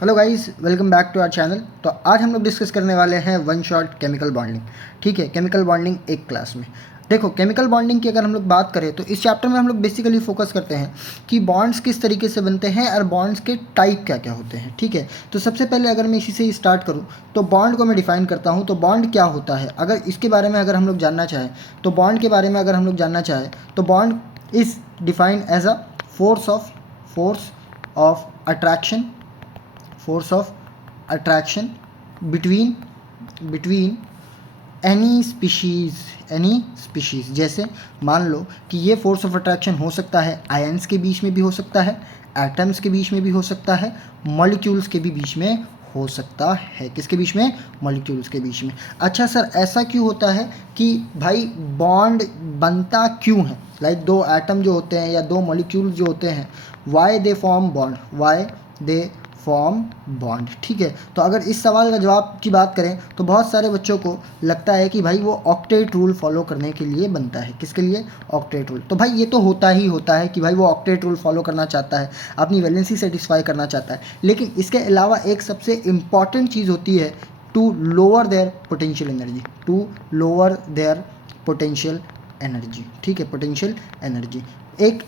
Hello guys, welcome back to our channel. तो आज हम लोग डिस्कस करने वाले हैं वन शॉट केमिकल बॉन्डिंग। ठीक है, केमिकल बॉन्डिंग एक क्लास में। देखो, केमिकल बॉन्डिंग की अगर हम लोग बात करें तो इस चैप्टर में हम लोग बेसिकली फोकस करते हैं कि बॉन्ड्स किस तरीके से बनते हैं और बॉन्ड्स के टाइप क्या क्या होते हैं। ठीक है, तो सबसे पहले अगर मैं इसी से स्टार्ट करूँ तो बॉन्ड को मैं डिफाइन करता हूँ। तो बॉन्ड क्या होता है, अगर इसके बारे में अगर हम लोग जानना चाहें तो बॉन्ड के बारे में अगर हम लोग जानना चाहें तो bond is defined as a force of attraction force of attraction between any species. जैसे मान लो कि ये फोर्स ऑफ अट्रैक्शन हो सकता है आयन्स के बीच में भी हो सकता है, एटम्स के बीच में भी हो सकता है, मॉलिक्यूल्स के भी बीच में हो सकता है। किसके बीच में? मॉलिक्यूल्स के बीच में। अच्छा सर, ऐसा क्यों होता है कि भाई बॉन्ड बनता क्यों है? लाइक दो एटम जो होते हैं या दो मॉलिक्यूल्स जो होते हैं, वाई दे फॉर्म बॉन्ड। ठीक है, तो अगर इस सवाल का जवाब की बात करें तो बहुत सारे बच्चों को लगता है कि भाई वो ऑक्टेट रूल फॉलो करने के लिए बनता है। किसके लिए? Octet rule. तो भाई ये तो होता ही होता है कि भाई वो ऑक्टेट रूल फॉलो करना चाहता है, अपनी वैलेंसी सेटिस्फाई करना चाहता है, लेकिन इसके अलावा एक सबसे इम्पॉर्टेंट चीज़ होती है to lower their potential energy. ठीक है, पोटेंशियल एनर्जी एक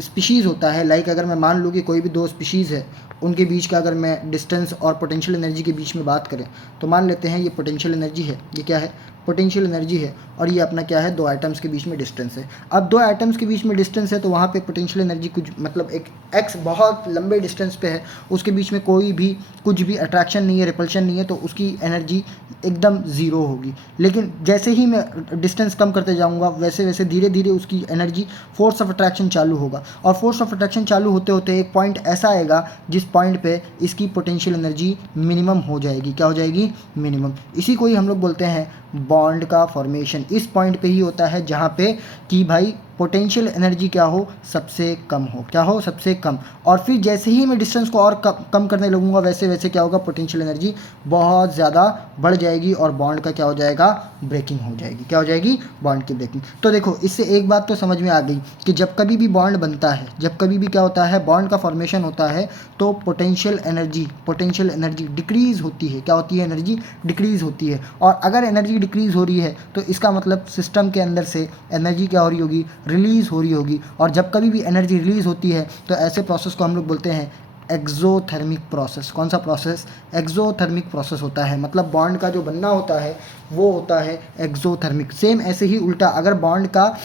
स्पीशीज़ होता है। लाइक अगर मैं मान लूँ कि कोई भी दो स्पीशीज़ है, उनके बीच का अगर मैं डिस्टेंस और पोटेंशियल एनर्जी के बीच में बात करें तो मान लेते हैं ये पोटेंशियल एनर्जी है। ये क्या है? पोटेंशियल एनर्जी है। और ये अपना क्या है? दो एटम्स के बीच में डिस्टेंस है। अब दो एटम्स के बीच में डिस्टेंस है तो वहाँ पे पोटेंशियल एनर्जी कुछ मतलब एक एक्स बहुत लंबे डिस्टेंस पे है, उसके बीच में कोई भी कुछ भी अट्रैक्शन नहीं है, रिपल्शन नहीं है, तो उसकी एनर्जी एकदम ज़ीरो होगी। लेकिन जैसे ही मैं डिस्टेंस कम करते जाऊँगा वैसे वैसे धीरे धीरे उसकी एनर्जी फोर्स ऑफ अट्रैक्शन चालू होगा, और फोर्स ऑफ अट्रैक्शन चालू होते होते एक पॉइंट ऐसा आएगा जिस पॉइंट पे इसकी पोटेंशियल एनर्जी मिनिमम हो जाएगी। क्या हो जाएगी? मिनिमम। इसी को ही हम लोग बोलते हैं बॉन्ड का फॉर्मेशन। इस पॉइंट पे ही होता है जहाँ पे कि भाई पोटेंशियल एनर्जी क्या हो? सबसे कम हो। क्या हो? सबसे कम। और फिर जैसे ही मैं डिस्टेंस को और कम करने लगूंगा वैसे वैसे क्या होगा? पोटेंशियल एनर्जी बहुत ज़्यादा बढ़ जाएगी और बॉन्ड का क्या हो जाएगा? ब्रेकिंग हो जाएगी। क्या हो जाएगी? बॉन्ड की ब्रेकिंग। तो देखो, इससे एक बात तो समझ में आ गई कि जब कभी भी बॉन्ड बनता है, जब कभी भी क्या होता है? बॉन्ड का फॉर्मेशन होता है तो पोटेंशियल एनर्जी डिक्रीज़ होती है। क्या होती है? एनर्जी डिक्रीज़ होती है। और अगर एनर्जी डिक्रीज़ हो रही है तो इसका मतलब सिस्टम के अंदर से एनर्जी क्या हो रही होगी? रिलीज़ हो रही होगी। और जब कभी भी एनर्जी रिलीज़ होती है तो ऐसे प्रोसेस को हम लोग बोलते हैं एक्सोथर्मिक प्रोसेस। कौन सा प्रोसेस? एक्सोथर्मिक प्रोसेस होता है। मतलब बॉन्ड का जो बनना होता है वो होता है एक्सोथर्मिक। सेम ऐसे ही उल्टा अगर बॉन्ड का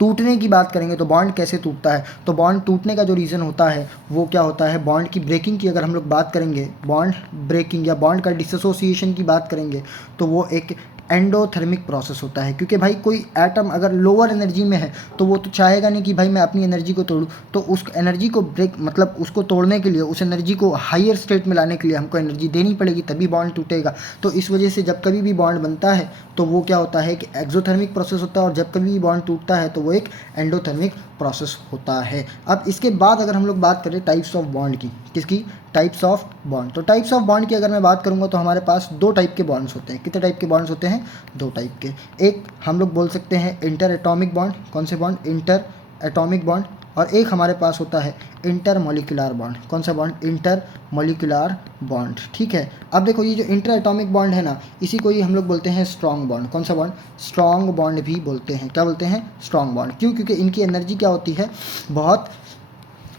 टूटने की बात करेंगे तो बॉन्ड कैसे टूटता है? तो बॉन्ड टूटने का जो रीज़न होता है वो क्या होता है? बॉन्ड की ब्रेकिंग की अगर हम लोग बात करेंगे, बॉन्ड ब्रेकिंग या बॉन्ड का डिसोसिएशन की बात करेंगे तो वो एक एंडोथर्मिक प्रोसेस होता है। क्योंकि भाई कोई एटम अगर लोअर एनर्जी में है तो वो तो चाहेगा नहीं कि भाई मैं अपनी एनर्जी को तोड़ूं, तो उस एनर्जी को ब्रेक मतलब उसको तोड़ने के लिए, उस एनर्जी को हायर स्टेट में लाने के लिए हमको एनर्जी देनी पड़ेगी, तभी बॉन्ड टूटेगा। तो इस वजह से जब कभी भी बॉन्ड बनता है तो वो क्या होता है कि एक्सोथर्मिक प्रोसेस होता है, और जब कभी भी बॉन्ड टूटता है तो वो एक एंडोथर्मिक प्रोसेस होता है। अब इसके बाद अगर हम लोग बात करें टाइप्स ऑफ बॉन्ड की, किसकी? Types of bond. तो टाइप्स ऑफ बॉन्ड की अगर मैं बात करूंगा तो हमारे पास दो टाइप के बॉन्ड्स होते हैं। कितने टाइप के बॉन्ड्स होते हैं? दो टाइप के। एक हम लोग बोल सकते हैं इंटर एटॉमिक बॉन्ड। कौन से बॉन्ड? Inter atomic bond. और एक हमारे पास होता है इंटर मॉलिक्यूलर बॉन्ड। कौन सा बॉन्ड? Inter molecular bond. ठीक है, अब देखो ये जो इंटर एटॉमिक बॉन्ड है ना, इसी को ही हम लोग बोलते हैं स्ट्रॉन्ग बॉन्ड। कौन सा बॉन्ड? स्ट्रॉन्ग बॉन्ड भी बोलते हैं। क्या बोलते हैं? Strong bond. क्यों? क्योंकि इनकी एनर्जी क्या होती है? बहुत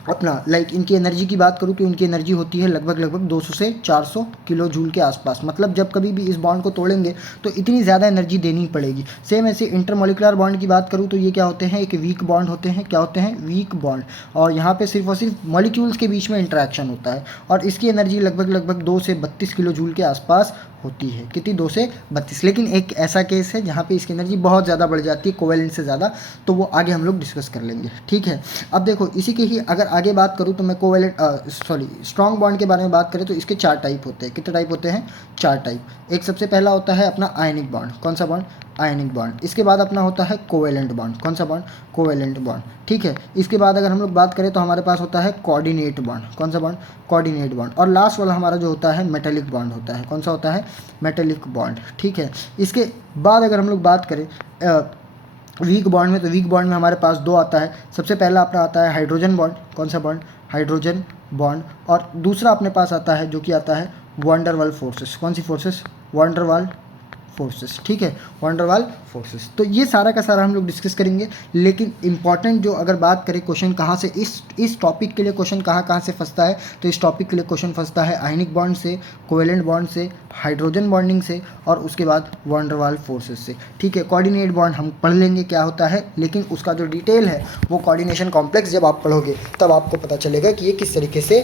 अपना लाइक इनकी एनर्जी की बात करूँ कि उनकी एनर्जी होती है लगभग 200 से 400 किलो जूल के आसपास। मतलब जब कभी भी इस बॉन्ड को तोड़ेंगे तो इतनी ज़्यादा एनर्जी देनी पड़ेगी। सेम ऐसे इंटरमोलिकुलर बॉन्ड की बात करूँ तो ये क्या होते हैं? एक वीक बॉन्ड होते हैं। क्या होते हैं? Weak bond. और यहाँ पे सिर्फ और सिर्फ मॉलिक्यूल्स के बीच में इंटरेक्शन होता है, और इसकी एनर्जी लगभग 2 से 32 किलो जूल के आसपास होती है। कितनी? 2 से 32। लेकिन एक ऐसा केस है जहाँ पे इसकी एनर्जी बहुत ज़्यादा बढ़ जाती है कोवेलेंट से ज़्यादा, तो वो आगे हम लोग डिस्कस कर लेंगे। ठीक है, अब देखो इसी के ही अगर आगे बात करूँ तो मैं स्ट्रॉन्ग बॉन्ड के बारे में बात करें तो इसके 4 टाइप होते हैं। कितने टाइप होते हैं? 4 टाइप। एक सबसे पहला होता है अपना आयनिक बॉन्ड। कौन सा बॉन्ड? Ionic bond. इसके बाद अपना होता है कोवेलेंट बॉन्ड। कौन सा बॉन्ड? Covalent bond. ठीक है, इसके बाद अगर हम लोग बात करें तो हमारे पास होता है कोऑर्डिनेट बॉन्ड। कौन सा बॉन्ड? Coordinate bond. और लास्ट वाला हमारा जो होता है मेटेलिक बॉन्ड होता है। कौन सा होता है? Metallic bond. ठीक है, इसके बाद अगर हम लोग बात करें वीक बॉन्ड में, तो वीक बॉन्ड में हमारे पास दो आता है। सबसे पहला अपना आता है हाइड्रोजन बॉन्ड। कौन सा बॉन्ड? हाइड्रोजन बॉन्ड, और दूसरा अपने पास आता है जो कि आता है वैन डर वाल फोर्सेस। कौन सी फोर्सेस? वैन डर वाल फोर्सेस, ठीक है, वैन डर वाल फोर्सेस। तो ये सारा का सारा हम लोग डिस्कस करेंगे। लेकिन इंपॉर्टेंट जो अगर बात करें क्वेश्चन कहाँ से इस टॉपिक के लिए क्वेश्चन कहाँ से फंसता है, तो इस टॉपिक के लिए क्वेश्चन फंसता है आयनिक बॉन्ड से, कोवेलेंट बॉन्ड से, हाइड्रोजन बॉन्डिंग से, और उसके बाद वैन डर वाल फोर्सेस से, ठीक है। कोऑर्डिनेट बॉन्ड हम पढ़ लेंगे क्या होता है, लेकिन उसका जो डिटेल है वो कोऑर्डिनेशन कॉम्प्लेक्स जब आप पढ़ोगे तब आपको पता चलेगा कि ये किस तरीके से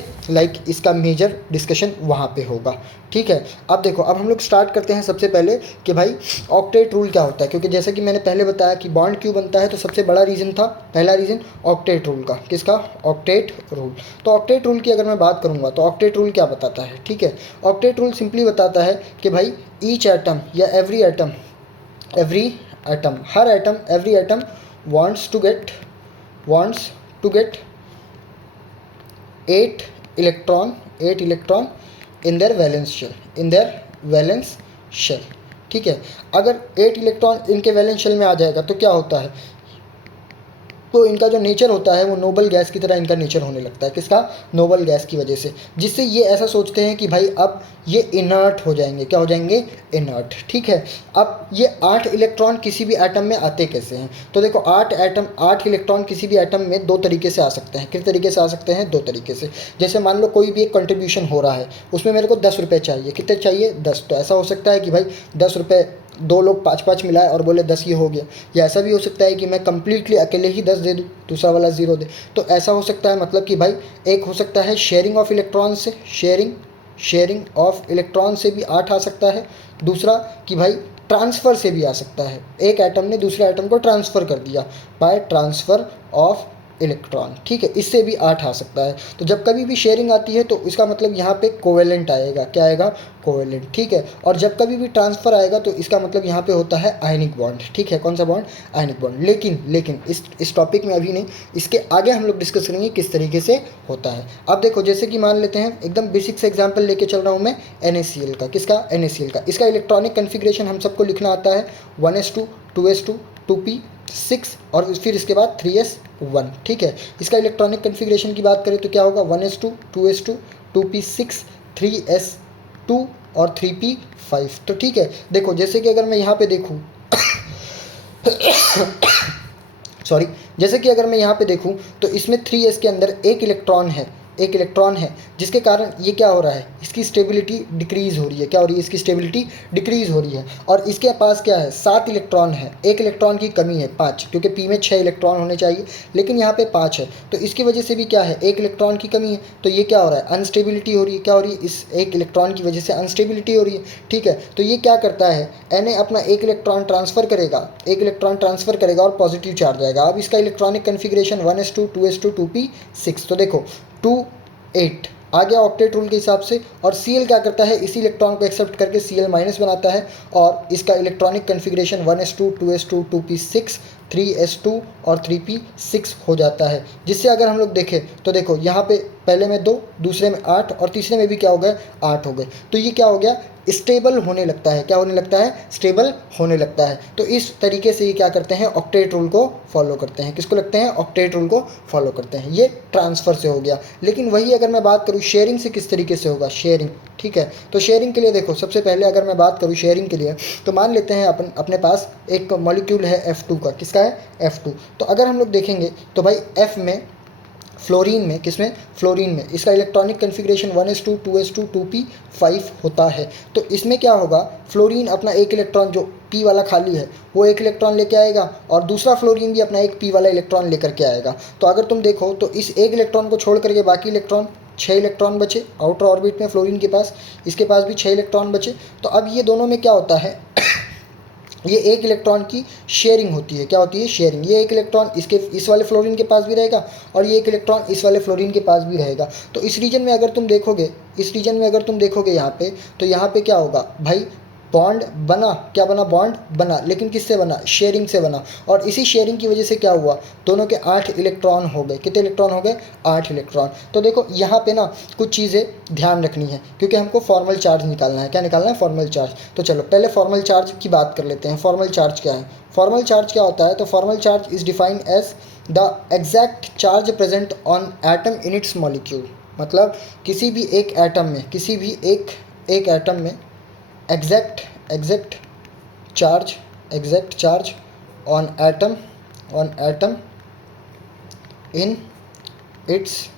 इसका मेजर डिस्कशन वहाँ पे होगा, ठीक है। अब देखो, अब हम लोग स्टार्ट करते हैं सबसे पहले कि भाई ऑक्टेट रूल क्या होता है, क्योंकि जैसे कि मैंने पहले बताया कि बॉन्ड क्यों बनता है, तो सबसे बड़ा रीज़न था, पहला रीज़न ऑक्टेट रूल का। किसका? Octet rule. तो ऑक्टेट रूल की अगर मैं बात करूँगा तो ऑक्टेट रूल क्या बताता है, ठीक है। ऑक्टेट रूल सिंपली बताता है कि भाई ईच एटम या every atom her atom every atom wants to get 8 electron in their valence shell, ठीक है। अगर 8 इलेक्ट्रॉन इनके वैलेंस शेल में आ जाएगा तो क्या होता है, तो इनका जो नेचर होता है वो नोबल गैस की तरह इनका नेचर होने लगता है। किसका? नोबल गैस की वजह से, जिससे ये ऐसा सोचते हैं कि भाई अब ये इनर्ट हो जाएंगे। क्या हो जाएंगे? इनर्ट, ठीक है। अब ये 8 इलेक्ट्रॉन किसी भी एटम में आते कैसे हैं, तो देखो 8 इलेक्ट्रॉन किसी भी एटम में 2 तरीके से आ सकते हैं। किस तरीके से आ सकते हैं? 2 तरीके से। जैसे मान लो कोई भी एक कंट्रीब्यूशन हो रहा है, उसमें मेरे को 10 रुपये चाहिए। कितने चाहिए? 10। तो ऐसा हो सकता है कि भाई 10 रुपये 2 लोग 5-5 मिलाए और बोले 10 ये हो गया, या ऐसा भी हो सकता है कि मैं कंप्लीटली अकेले ही 10 दे दूँ, दूसरा वाला 0 दे। तो ऐसा हो सकता है, मतलब कि भाई एक हो सकता है शेयरिंग ऑफ इलेक्ट्रॉन से, शेयरिंग ऑफ इलेक्ट्रॉन से भी 8 आ सकता है। दूसरा कि भाई ट्रांसफ़र से भी आ सकता है, एक एटम ने दूसरे एटम को ट्रांसफ़र कर दिया बाय ट्रांसफ़र ऑफ इलेक्ट्रॉन, ठीक है, इससे भी 8 आ सकता है। तो जब कभी भी शेयरिंग आती है तो इसका मतलब यहाँ पे कोवेलेंट आएगा। क्या आएगा? कोवेलेंट, ठीक है। और जब कभी भी ट्रांसफ़र आएगा तो इसका मतलब यहाँ पे होता है आयनिक बॉन्ड, ठीक है। कौन सा बॉन्ड? Ionic bond. लेकिन इस टॉपिक में अभी नहीं, इसके आगे हम लोग डिस्कस करेंगे किस तरीके से होता है। अब देखो, जैसे कि मान लेते हैं, एकदम बेसिक से एग्जाम्पल लेके चल रहा हूँ मैं NaCl का। किसका? NaCl का। इसका इलेक्ट्रॉनिक कन्फिग्रेशन हम सबको लिखना आता है 1s2 2s2 2p6 और फिर इसके बाद 3s1, ठीक है। इसका इलेक्ट्रॉनिक कन्फिग्रेशन की बात करें तो क्या होगा? 1s2 2s2 2p6 3s2 और 3p5। तो ठीक है, देखो जैसे कि अगर मैं यहाँ पे देखूँ सॉरी, जैसे कि अगर मैं यहाँ पे देखूँ तो इसमें 3s के अंदर एक इलेक्ट्रॉन है, जिसके कारण ये क्या हो रहा है, इसकी स्टेबिलिटी डिक्रीज़ हो रही है। क्या हो रही है? इसकी स्टेबिलिटी डिक्रीज़ हो रही है। और इसके पास क्या है? 7 इलेक्ट्रॉन है, एक इलेक्ट्रॉन की कमी है 5, क्योंकि पी में 6 इलेक्ट्रॉन होने चाहिए, लेकिन यहाँ पे 5 है। तो इसकी वजह से भी क्या है? एक इलेक्ट्रॉन की कमी है। तो ये क्या हो रहा है? अनस्टेबिलिटी हो रही है। क्या हो रही है? इस एक इलेक्ट्रॉन की वजह से अनस्टेबिलिटी हो रही है, ठीक है। तो ये क्या करता है? Na अपना एक इलेक्ट्रॉन ट्रांसफ़र करेगा और पॉजिटिव चार्ज आएगा। अब इसका electronic configuration 1s2 2s2 2p6, तो देखो 2 8 आ गया ऑक्टेट रूल के हिसाब से। और Cl क्या करता है? इसी इलेक्ट्रॉन को एक्सेप्ट करके Cl- बनाता है और इसका electronic configuration 1s2 2s2 2p6 3s2 और 3p6 हो जाता है। जिससे अगर हम लोग देखें तो देखो यहाँ पे पहले में 2, दूसरे में 8 और तीसरे में भी क्या हो गए? 8 हो गए। तो ये क्या हो गया? स्टेबल होने लगता है। क्या होने लगता है? स्टेबल होने लगता है। तो इस तरीके से ये क्या करते हैं? ऑक्टेट रूल को फॉलो करते हैं। किसको लगते हैं? ऑक्टेट रूल को फॉलो करते हैं। ये ट्रांसफ़र से हो गया। लेकिन वही अगर मैं बात करूँ शेयरिंग से किस तरीके से होगा? शेयरिंग, ठीक है। तो शेयरिंग के लिए देखो, सबसे पहले अगर मैं बात करूँ शेयरिंग के लिए, तो मान लेते हैं अपने पास एक मॉलिक्यूल है F2 का। किसका है? F2। तो अगर हम लोग देखेंगे तो भाई F में फ्लोरीन में, किसमें? फ्लोरीन में इसका electronic configuration 1s2 2s2 2p5 होता है। तो इसमें क्या होगा? फ्लोरीन अपना एक इलेक्ट्रॉन जो p वाला खाली है वो एक इलेक्ट्रॉन लेके आएगा और दूसरा फ्लोरीन भी अपना एक p वाला इलेक्ट्रॉन लेकर के आएगा। तो अगर तुम देखो तो इस एक इलेक्ट्रॉन को छोड़ करके बाकी इलेक्ट्रॉन 6 इलेक्ट्रॉन बचे आउटर ऑर्बिट में फ्लोरीन के पास, इसके पास भी 6 इलेक्ट्रॉन बचे। तो अब ये दोनों में क्या होता है? ये एक इलेक्ट्रॉन की शेयरिंग होती है। क्या होती है? शेयरिंग। ये एक इलेक्ट्रॉन इस वाले फ्लोरीन के पास भी रहेगा और ये एक इलेक्ट्रॉन इस वाले फ्लोरीन के पास भी रहेगा। तो इस रीजन में अगर तुम देखोगे यहाँ पे, तो यहाँ पे क्या होगा भाई? बॉन्ड बना। क्या बना? बॉन्ड बना, लेकिन किससे बना? शेयरिंग से बना। और इसी शेयरिंग की वजह से क्या हुआ? दोनों के 8 इलेक्ट्रॉन हो गए। कितने इलेक्ट्रॉन हो गए? 8 इलेक्ट्रॉन। तो देखो यहाँ पे ना कुछ चीज़ें ध्यान रखनी है, क्योंकि हमको फॉर्मल चार्ज निकालना है। क्या निकालना है? Formal charge. तो चलो पहले फॉर्मल चार्ज की बात कर लेते हैं। फॉर्मल चार्ज क्या है? फॉर्मल चार्ज क्या होता है? तो formal charge is defined as the exact charge present on atom in its molecule. मतलब किसी भी एक एटम में, किसी भी एक एटम में exact charge on atom in its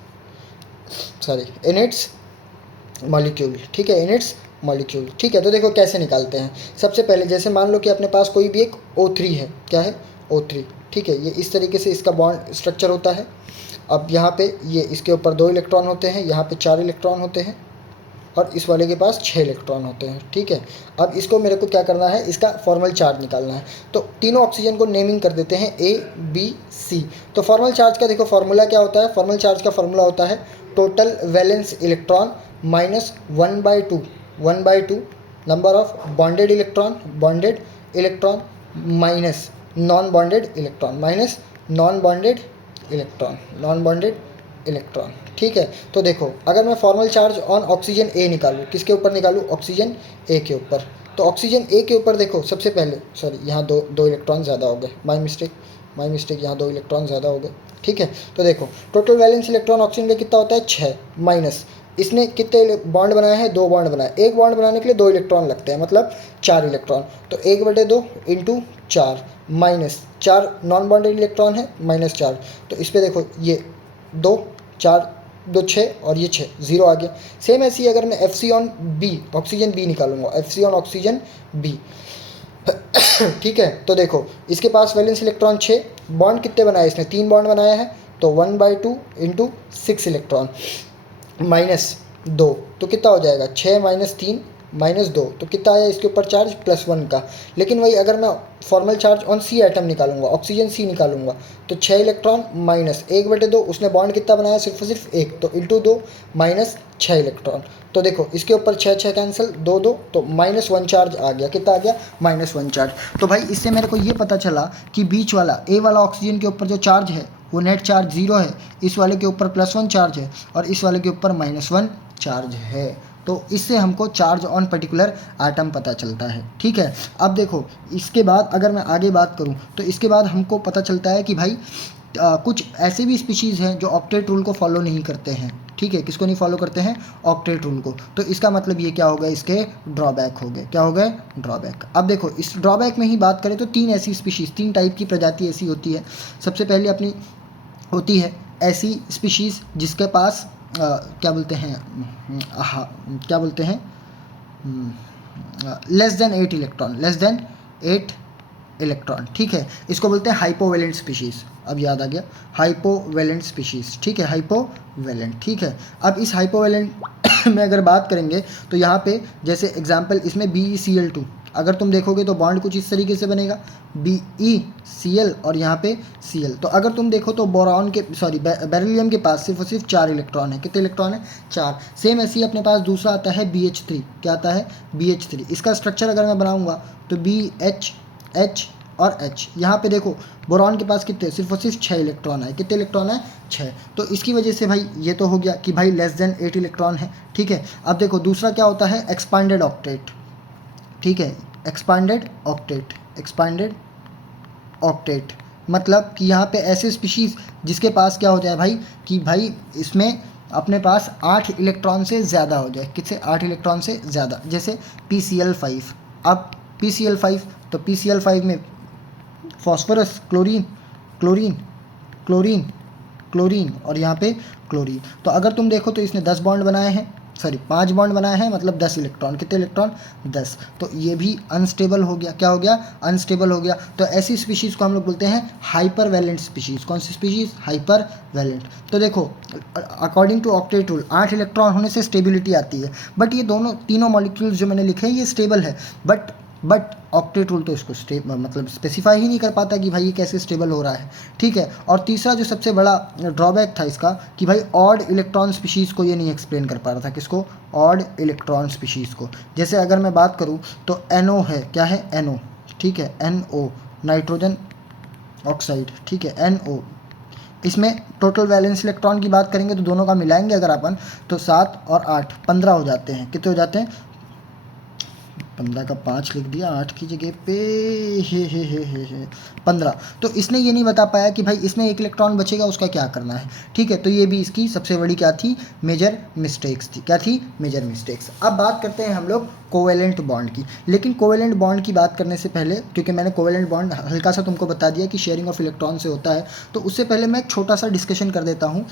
molecule, ठीक है, इन इट्स मॉलिक्यूल, ठीक है। तो देखो कैसे निकालते हैं। सबसे पहले जैसे मान लो कि अपने पास कोई भी एक O3 है, क्या है, O3, ठीक है। ये इस तरीके से इसका बॉन्ड स्ट्रक्चर होता है। अब यहाँ पे ये इसके ऊपर 2 इलेक्ट्रॉन होते हैं, यहाँ पे 4 इलेक्ट्रॉन होते हैं और इस वाले के पास 6 इलेक्ट्रॉन होते हैं, ठीक है। अब इसको मेरे को क्या करना है, इसका फॉर्मल चार्ज निकालना है। तो तीनों ऑक्सीजन को नेमिंग कर देते हैं ABC। तो फॉर्मल चार्ज का देखो फॉर्मूला क्या होता है, फॉर्मल चार्ज का फॉर्मूला होता है total valence electron minus 1/2 number of bonded electron minus non bonded electron, ठीक है। तो देखो अगर मैं formal charge on oxygen A निकालूँ, किसके ऊपर निकालूँ, ऑक्सीजन ए के ऊपर। तो ऑक्सीजन ए के ऊपर देखो सबसे पहले, सॉरी यहाँ दो इलेक्ट्रॉन ज़्यादा हो गए, माई मिस्टेक, यहाँ 2 इलेक्ट्रॉन ज़्यादा हो गए, ठीक है। तो देखो टोटल वैलेंस इलेक्ट्रॉन ऑक्सीजन का कितना होता है, 6 माइनस इसने कितने बॉन्ड बनाए हैं, 2 बॉन्ड बनाए। एक बॉन्ड बनाने के लिए 2 इलेक्ट्रॉन लगते हैं, मतलब 4 इलेक्ट्रॉन। तो 1/2 into 4 minus 4 non bonded electron है, -4। तो इस पर देखो ये 2 4 2 6 और ये 6 0 आ गया। सेम ऐसे ही अगर मैं FC on B oxygen B निकालूंगा, FC ऑन ऑक्सीजन बी ठीक है। तो देखो इसके पास वैलेंस इलेक्ट्रॉन 6, बॉन्ड कितने बनाए इसने, 3 बॉन्ड बनाया है। तो 1/2 इंटू 6 इलेक्ट्रॉन -2, तो कितना हो जाएगा, 6 - 3 -2, तो कितना आया इसके ऊपर चार्ज, +1 का। लेकिन वही अगर मैं formal charge on C atom निकालूंगा, ऑक्सीजन C निकालूंगा, तो 6 इलेक्ट्रॉन माइनस 1/2, उसने बॉन्ड कितना बनाया, सिर्फ और सिर्फ 1, तो इंटू 2 माइनस 6 इलेक्ट्रॉन। तो देखो इसके ऊपर 6 कैंसिल, 2 तो -1 चार्ज आ गया, कितना आ गया, -1 चार्ज। तो भाई इससे मेरे को ये पता चला कि बीच वाला ए वाला ऑक्सीजन के ऊपर जो चार्ज है वो नेट चार्ज 0 है, इस वाले के ऊपर +1 चार्ज है और इस वाले के ऊपर -1 चार्ज है। तो इससे हमको चार्ज ऑन पर्टिकुलर एटम पता चलता है, ठीक है। अब देखो इसके बाद अगर मैं आगे बात करूं तो इसके बाद हमको पता चलता है कि भाई कुछ ऐसे भी स्पीशीज़ हैं जो ऑक्टेट रूल को फॉलो नहीं करते हैं, ठीक है। किसको नहीं फॉलो करते हैं, ऑक्टेट रूल को। तो इसका मतलब ये क्या हो गया, इसके ड्रॉबैक हो गए, क्या हो गए, ड्रॉबैक। अब देखो इस ड्रॉबैक में ही बात करें तो 3 ऐसी स्पीशीज़, 3 टाइप की प्रजाति ऐसी होती है। सबसे पहले अपनी होती है ऐसी स्पीशीज़ जिसके पास क्या बोलते हैं लेस देन 8 इलेक्ट्रॉन, ठीक है। इसको बोलते हैं हाइपोवेलेंट स्पीशीज़। अब याद आ गया, हाइपोवेलेंट स्पीशीज़, ठीक है, हाइपोवेलेंट, ठीक है। अब इस हाइपोवेलेंट में अगर बात करेंगे तो यहाँ पे जैसे एग्जांपल इसमें BeCl2, अगर तुम देखोगे तो बॉन्ड कुछ इस तरीके से बनेगा, BeCl और यहाँ पे Cl। तो अगर तुम देखो तो बोरॉन के बेरिलियम के पास सिर्फ और सिर्फ 4 इलेक्ट्रॉन है। कितने इलेक्ट्रॉन है, 4। सेम ऐसे ही अपने पास दूसरा आता है BH3, क्या आता है, BH3। इसका स्ट्रक्चर अगर मैं बनाऊंगा तो BH H और H। यहाँ पे देखो बोरॉन के पास कितने, सिर्फ और सिर्फ 6 इलेक्ट्रॉन है। कितने इलेक्ट्रॉन है, 6। तो इसकी वजह से भाई ये तो हो गया कि भाई लेस देन 8 इलेक्ट्रॉन है, ठीक है। अब देखो दूसरा क्या होता है, एक्सपांडेड ऑक्टेट, ठीक है, एक्सपांडेड ऑक्टेट मतलब कि यहाँ पे ऐसे स्पीशीज़ जिसके पास क्या हो जाए भाई, कि भाई इसमें अपने पास 8 इलेक्ट्रॉन से ज़्यादा हो जाए। किससे, 8 इलेक्ट्रॉन से ज़्यादा। जैसे PCl5, अब PCl5, तो PCl5 में फॉस्फोरस, क्लोरीन और यहाँ पे क्लोरीन। तो अगर तुम देखो तो इसने 10 बॉन्ड बनाए हैं, 5 बॉन्ड बनाए हैं, मतलब 10 इलेक्ट्रॉन। कितने इलेक्ट्रॉन, 10। तो ये भी अनस्टेबल हो गया, क्या हो गया, अनस्टेबल हो गया। तो ऐसी स्पीशीज़ को हम लोग बोलते हैं हाइपर वैलेंट स्पीशीज़। कौन सी स्पीशीज़, हाइपर वैलेंट। तो देखो according to octet rule 8 electron होने से स्टेबिलिटी आती है, बट ये तीनों मॉलिक्यूल्स जो मैंने लिखे हैं ये स्टेबल है, बट ऑक्टेट रूल तो इसको मतलब स्पेसिफाई ही नहीं कर पाता कि भाई ये कैसे स्टेबल हो रहा है, ठीक है। और तीसरा जो सबसे बड़ा ड्रॉबैक था इसका कि भाई ऑड इलेक्ट्रॉन स्पीशीज़ को ये नहीं एक्सप्लेन कर पा रहा था। किसको, ऑड इलेक्ट्रॉन स्पीशीज़ को। जैसे अगर मैं बात करूँ तो NO है, क्या है, NO, ठीक है, NO नाइट्रोजन ऑक्साइड, ठीक है, NO। इसमें टोटल वैलेंस इलेक्ट्रॉन की बात करेंगे तो दोनों का मिलाएंगे अगर अपन तो 7 और 8 15 हो जाते हैं। कितने हो जाते हैं, 15 का 5 लिख दिया, 8 की जगह पे हे 15। तो इसने ये नहीं बता पाया कि भाई इसमें एक इलेक्ट्रॉन बचेगा, उसका क्या करना है। ठीक है, तो ये भी इसकी सबसे बड़ी क्या थी, मेजर मिस्टेक्स थी। क्या थी, मेजर मिस्टेक्स। अब बात करते हैं हम लोग कोवेलेंट बॉन्ड की। लेकिन कोवेलेंट बॉन्ड की बात करने से पहले, क्योंकि मैंने कोवेलेंट बॉन्ड हल्का सा तुमको बता दिया कि शेयरिंग ऑफ इलेक्ट्रॉन से होता है, तो उससे पहले मैं एक छोटा सा डिस्कशन कर देता हूँ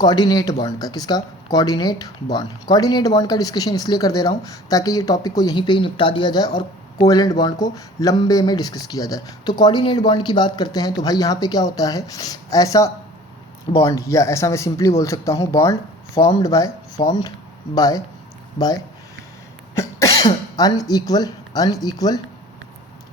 कोऑर्डिनेट बॉन्ड का। किसका, कोऑर्डिनेट बॉन्ड। कोऑर्डिनेट बॉन्ड का डिस्कशन इसलिए कर दे रहा हूँ ताकि ये टॉपिक को यहीं पे ही निपटा दिया जाए और कोवेलेंट बॉन्ड को लंबे में डिस्कस किया जाए। तो कोऑर्डिनेट बॉन्ड की बात करते हैं तो भाई यहाँ पे क्या होता है, ऐसा बॉन्ड, या ऐसा मैं सिंपली बोल सकता हूँ, bond formed by unequal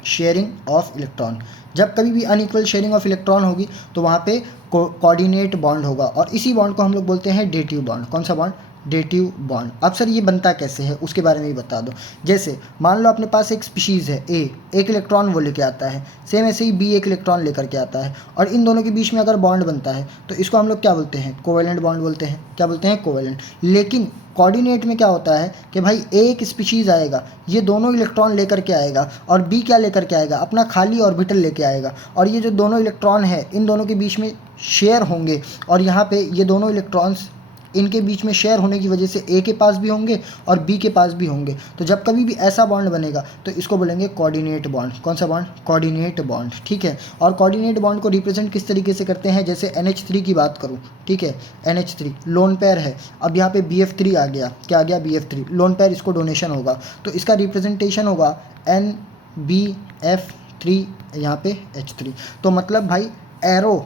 sharing of electron. जब कभी भी अनइक्वल शेयरिंग ऑफ इलेक्ट्रॉन होगी तो वहाँ पे कोऑर्डिनेट बॉन्ड होगा, और इसी बॉन्ड को हम लोग बोलते हैं डेटिव बॉन्ड। कौन सा बॉन्ड, डेटिव बॉन्ड। अब सर ये बनता कैसे है उसके बारे में भी बता दो। जैसे मान लो अपने पास एक स्पीशीज़ है ए, एक इलेक्ट्रॉन वो लेके आता है, सेम ऐसे ही बी एक इलेक्ट्रॉन लेकर के आता है, और इन दोनों के बीच में अगर बॉन्ड बनता है तो इसको हम लोग क्या बोलते हैं, कोवेलेंट बॉन्ड बोलते हैं। क्या बोलते हैं, कोवेलेंट। लेकिन कोऑर्डिनेट में क्या होता है कि भाई एक स्पीशीज़ आएगा, ये दोनों इलेक्ट्रॉन लेकर के आएगा, और बी क्या लेकर के आएगा, अपना खाली ऑर्बिटल लेके आएगा, और ये जो दोनों इलेक्ट्रॉन है इन दोनों के बीच में शेयर होंगे, और यहाँ पे ये दोनों इलेक्ट्रॉन्स इनके बीच में शेयर होने की वजह से ए के पास भी होंगे और बी के पास भी होंगे। तो जब कभी भी ऐसा बॉन्ड बनेगा तो इसको बोलेंगे कोऑर्डिनेट बॉन्ड। कौन सा बॉन्ड, कोऑर्डिनेट बॉन्ड। ठीक है, और कोऑर्डिनेट बॉन्ड को रिप्रेजेंट किस तरीके से करते हैं, जैसे NH3 की बात करूँ, ठीक है, NH3 लोन पेयर है, अब यहाँ पे BF3 आ गया, क्या आ गया, BF3 लोन पेयर, इसको डोनेशन होगा, तो इसका रिप्रेजेंटेशन होगा NBF3, यहाँ पे H3। तो मतलब भाई एरो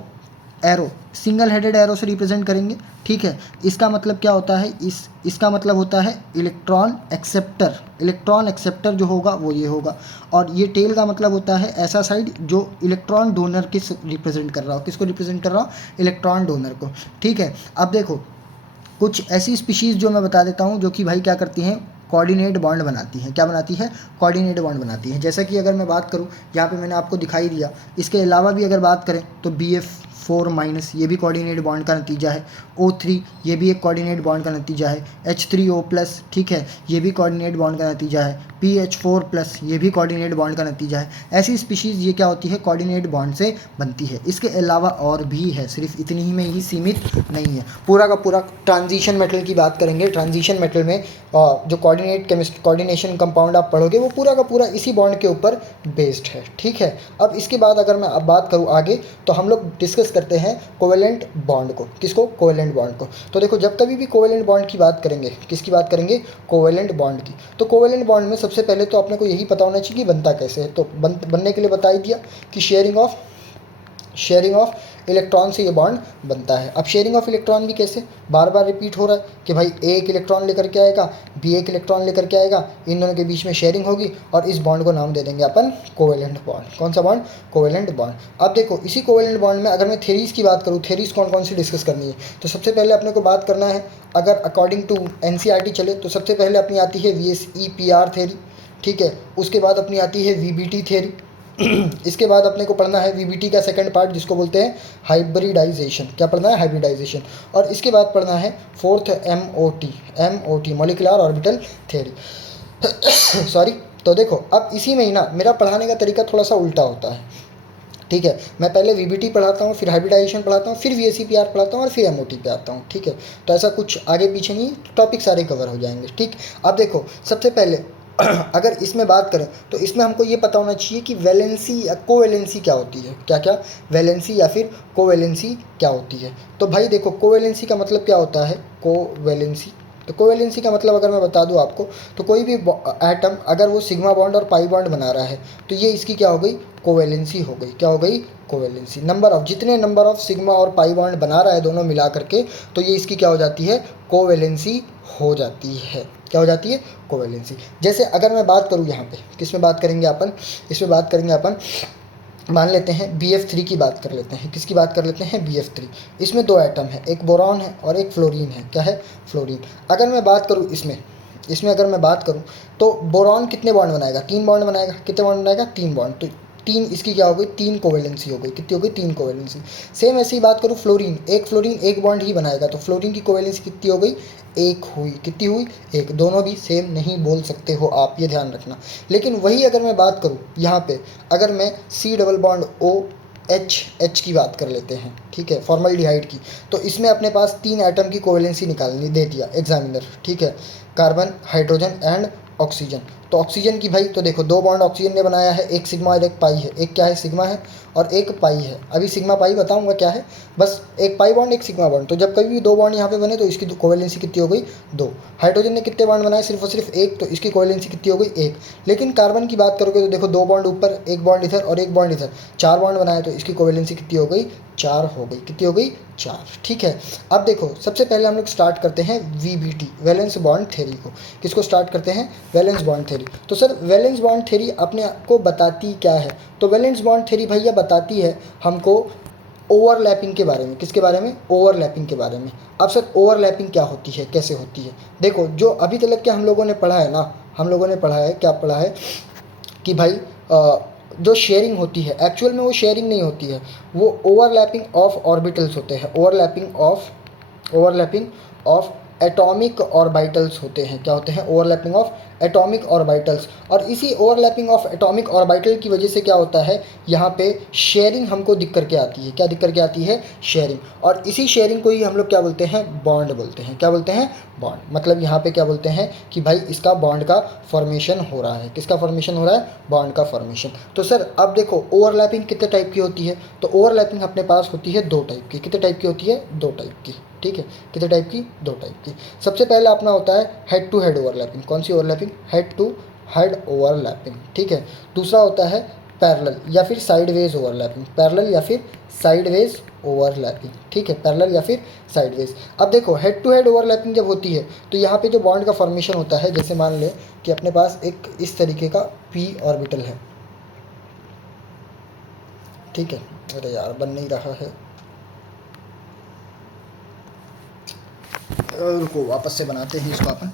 सिंगल हेडेड एरो से रिप्रेजेंट करेंगे। ठीक है, इसका मतलब क्या होता है, इसका मतलब होता है इलेक्ट्रॉन एक्सेप्टर जो होगा वो ये होगा, और ये टेल का मतलब होता है ऐसा साइड जो इलेक्ट्रॉन डोनर के रिप्रेजेंट कर रहा हो। किसको रिप्रेजेंट कर रहा हो, इलेक्ट्रॉन डोनर को। ठीक है, अब देखो कुछ ऐसी स्पीशीज़ जो मैं बता देता हूँ जो कि भाई क्या करती हैं, कोऑर्डिनेट बॉन्ड बनाती हैं। क्या बनाती है, कोऑर्डिनेट बॉन्ड बनाती हैं। जैसा कि अगर मैं बात करूँ, यहाँ पे मैंने आपको दिखाई दिया, इसके अलावा भी अगर बात करें तो BF4- ये भी कोऑर्डिनेट बॉन्ड का नतीजा है। O3 ये भी एक कोऑर्डिनेट बॉन्ड का नतीजा है। H3O+, ठीक है, ये भी कोऑर्डिनेट बॉन्ड का नतीजा है। PH4+, ये भी कोऑर्डिनेट बॉन्ड का नतीजा है। ऐसी स्पीशीज़ ये क्या होती है, कोऑर्डिनेट बॉन्ड से बनती है। इसके अलावा और भी है, सिर्फ इतनी ही में ही सीमित नहीं है। पूरा का पूरा ट्रांजिशन मेटल की बात करेंगे, ट्रांजिशन मेटल में जो कोऑर्डिनेशन कंपाउंड आप पढ़ोगे वो पूरा का पूरा इसी बॉन्ड के ऊपर बेस्ड है। ठीक है, अब इसके बाद अगर मैं अब बात करूँ आगे, तो हम लोग डिस्कस करते हैं कोवेलेंट बॉन्ड को। किसको, कोवेलेंट बॉन्ड को। तो देखो जब कभी भी कोवेलेंट बॉन्ड की बात करेंगे, किसकी बात करेंगे, कोवेलेंट बॉन्ड की, तो कोवेलेंट बॉन्ड में सबसे पहले तो अपने को यही पता होना चाहिए कि बनता कैसे है। तो बनने के लिए बता ही दिया कि शेयरिंग ऑफ इलेक्ट्रॉन से ये बॉन्ड बनता है। अब शेयरिंग ऑफ इलेक्ट्रॉन भी कैसे, बार बार रिपीट हो रहा है कि भाई ए एक इलेक्ट्रॉन लेकर के आएगा, बी एक इलेक्ट्रॉन लेकर के आएगा, इन दोनों के बीच में शेयरिंग होगी, और इस बॉन्ड को नाम दे देंगे अपन कोवेलेंट बॉन्ड। कौन सा बॉन्ड, कोवेलेंट बॉन्ड। अब देखो इसी कोवेलेंट बॉन्ड में अगर मैं थ्योरीज की बात करूँ, थ्योरीज कौन कौन सी डिस्कस करनी है, तो सबसे पहले अपने को बात करना है, अगर अकॉर्डिंग टू NCERT चले तो सबसे पहले अपनी आती है VSEPR थ्योरी। ठीक है, उसके बाद अपनी आती है VBT थ्योरी। इसके बाद अपने को पढ़ना है VBT का सेकंड पार्ट जिसको बोलते हैं हाइब्रिडाइजेशन। क्या पढ़ना है, हाइब्रिडाइजेशन। और इसके बाद पढ़ना है fourth MOT molecular orbital theory. Sorry. तो देखो अब इसी में ही ना मेरा पढ़ाने का तरीका थोड़ा सा उल्टा होता है। ठीक है, मैं पहले VBT पढ़ाता हूँ, फिर हाइब्रिडाइजेशन पढ़ाता हूँ, फिर VSEPR पढ़ाता हूँ, और फिर MOT पे आता हूँ। ठीक है, तो ऐसा कुछ आगे पीछे नहीं, टॉपिक सारे कवर हो जाएंगे। ठीक, अब देखो सबसे पहले अगर इसमें बात करें तो इसमें हमको ये पता होना चाहिए कि वैलेंसी या कोवैलेंसी क्या होती है। क्या क्या, वैलेंसी या फिर कोवैलेंसी क्या होती है। तो भाई देखो कोवैलेंसी का मतलब क्या होता है, कोवैलेंसी। तो कोवैलेंसी का मतलब अगर मैं बता दूं आपको, तो कोई भी एटम अगर वो सिग्मा बॉन्ड और पाई बॉन्ड बना रहा है तो ये इसकी क्या हो गई, कोवैलेंसी हो गई। क्या हो गई, कोवैलेंसी। जितने नंबर ऑफ सिग्मा और पाई बॉन्ड बना रहा है दोनों मिला करके, तो ये इसकी क्या हो जाती है, कोवैलेंसी हो जाती है। क्या हो जाती है, कोवैलेंसी। जैसे अगर मैं बात करूँ यहाँ पे, किस में बात करेंगे अपन, इसमें बात करेंगे अपन, मान लेते हैं BF3 की बात कर लेते हैं। किसकी बात कर लेते हैं, BF3। इसमें दो एटम है, एक बोरॉन है और एक फ्लोरीन है। क्या है, फ्लोरीन। अगर मैं बात करूँ इसमें अगर मैं बात करूँ तो बोरॉन कितने बॉन्ड बनाएगा, 3 बॉन्ड बनाएगा। कितने बॉन्ड बनाएगा, 3 बॉन्ड। तो 3 इसकी क्या हो गई, 3 कोवैलेंसी हो गई। कितनी हो गई, 3 कोवैलेंसी। सेम ऐसे ही बात करूँ फ्लोरीन एक बॉन्ड ही बनाएगा, तो फ्लोरीन की कोवैलेंसी कितनी हो गई, एक हुई, कितनी हुई, एक। दोनों भी सेम नहीं बोल सकते हो आप, ये ध्यान रखना। लेकिन वही अगर मैं बात करूँ यहाँ पे, अगर मैं C डबल बॉन्ड OH की बात कर लेते हैं, ठीक है, फॉर्मल्डिहाइड की, तो इसमें अपने पास 3 एटम की कोवेलेंसी निकालनी दे दिया एग्जामिनर, ठीक है, कार्बन, हाइड्रोजन एंड ऑक्सीजन। तो ऑक्सीजन की भाई, तो देखो 2 बॉन्ड ऑक्सीजन ने बनाया है, एक सिग्मा और एक पाई है, एक क्या है, सिग्मा है और एक पाई है। अभी सिग्मा पाई बताऊंगा क्या है, बस एक पाई बॉन्ड एक सिग्मा बॉन्ड। तो जब कभी भी 2 बॉन्ड यहाँ पे बने तो इसकी कोवेलेंसी कितनी हो गई, 2। हाइड्रोजन ने कितने बॉन्ड बनाए, सिर्फ और सिर्फ एक, तो इसकी कोवेलेंसी कितनी हो गई, 1। लेकिन कार्बन की बात करोगे तो देखो 2 बॉन्ड ऊपर, एक बॉन्ड इधर और एक बॉन्ड इधर, 4 बॉन्ड बनाए, तो इसकी कोवेलेंसी कितनी हो गई, 4 हो गई। कितनी हो गई, 4, ठीक है। अब देखो सबसे पहले हम लोग स्टार्ट करते हैं VBT, वैलेंस बॉन्ड थ्योरी को। किसको स्टार्ट करते हैं, वैलेंस बॉन्ड थ्योरी। तो सर वैलेंस बॉन्ड थ्योरी अपने आप को बताती क्या है, तो वैलेंस बॉन्ड थ्योरी भैया बताती है हमको ओवरलैपिंग के बारे में। किसके बारे में, ओवरलैपिंग के बारे में। अब सर ओवरलैपिंग क्या होती है, कैसे होती है, देखो जो अभी तक के हम लोगों ने पढ़ा है ना, हम लोगों ने पढ़ा है, क्या पढ़ा है कि भाई जो शेयरिंग होती है एक्चुअल में वो शेयरिंग नहीं होती है, वो ओवरलैपिंग ऑफ ऑर्बिटल्स होते हैं, ओवरलैपिंग ऑफ एटॉमिक ऑर्बिटल्स होते हैं। क्या होते हैं, ओवरलैपिंग ऑफ एटॉमिक ऑर्बिटल्स। और इसी ओवरलैपिंग ऑफ एटॉमिक ऑर्बिटल की वजह से क्या होता है, यहाँ पे शेयरिंग हमको दिख करके आती है। क्या दिख करके आती है, शेयरिंग। और इसी शेयरिंग को ही हम लोग क्या बोलते हैं, बॉन्ड बोलते हैं। क्या बोलते हैं, बॉन्ड। मतलब यहाँ पे क्या बोलते हैं कि भाई इसका बॉन्ड का फॉर्मेशन हो रहा है। किसका फॉर्मेशन हो रहा है, बॉन्ड का फॉर्मेशन। तो सर अब देखो ओवरलैपिंग कितने टाइप की होती है, तो ओवरलैपिंग अपने पास होती है 2 टाइप की। कितने टाइप की होती है, 2 टाइप की, ठीक है। कितने टाइप की, 2 टाइप की। सबसे पहला अपना होता है हेड टू हेड ओवरलैपिंग। कौन सी overlapping, head to head overlapping, ठीक है। दूसरा होता है पैरेलल या फिर साइडवेज ओवरलैपिंग, पैरेलल या फिर साइडवेज ओवरलैपिंग, ठीक है, पैरेलल या फिर साइडवेज। अब देखो हेड टू हेड ओवरलैपिंग जब होती है तो यहाँ पे जो बॉन्ड का फॉर्मेशन होता है, जैसे मान ले कि अपने पास एक इस तरीके का p ऑर्बिटल है, ठीक है। अरे यार बन नहीं रहा है, रुको वापस से बनाते हैं इसको अपन,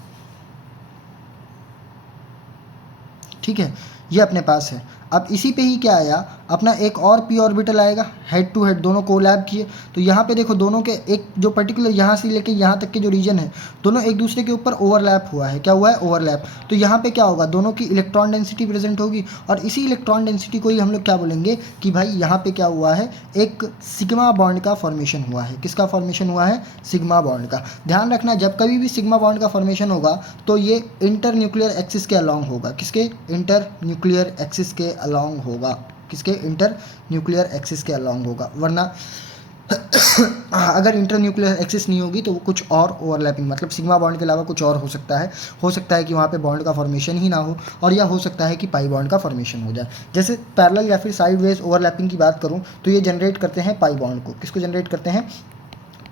ठीक है। ये अपने पास है। अब इसी पे ही क्या आया, अपना एक और p ऑर्बिटल आएगा, हेड टू हेड दोनों कोलैब किए। तो यहाँ पे देखो दोनों के एक जो पर्टिकुलर यहाँ से लेके यहाँ तक के जो रीजन है, दोनों एक दूसरे के ऊपर ओवरलैप हुआ है। क्या हुआ है, ओवरलैप। तो यहाँ पे क्या होगा, दोनों की इलेक्ट्रॉन डेंसिटी प्रेजेंट होगी, और इसी इलेक्ट्रॉन डेंसिटी को ही हम लोग क्या बोलेंगे कि भाई यहाँ पे क्या हुआ है, एक सिग्मा बॉन्ड का फॉर्मेशन हुआ है। किसका फॉर्मेशन हुआ है, सिग्मा बॉन्ड का। ध्यान रखना जब कभी भी सिग्मा बॉन्ड का फॉर्मेशन होगा तो ये इंटर न्यूक्लियर एक्सिस के अलॉन्ग होगा। किसके, इंटर न्यूक्लियर एक्सिस के अलॉन्ग होगा। किसके, इंटर न्यूक्लियर एक्सिस के अलॉन्ग होगा। वरना अगर इंटर न्यूक्लियर एक्सिस नहीं होगी तो वो कुछ और ओवरलैपिंग, मतलब सिग्मा बॉन्ड के अलावा कुछ और हो सकता है। हो सकता है कि वहाँ पे बॉन्ड का फॉर्मेशन ही ना हो, और या हो सकता है कि पाई बॉन्ड का फॉर्मेशन हो जाए। जैसे पैरेलल या फिर साइडवेज ओवरलैपिंग की बात करूँ तो ये जनरेट करते हैं पाई बॉन्ड को। किसको जनरेट करते हैं,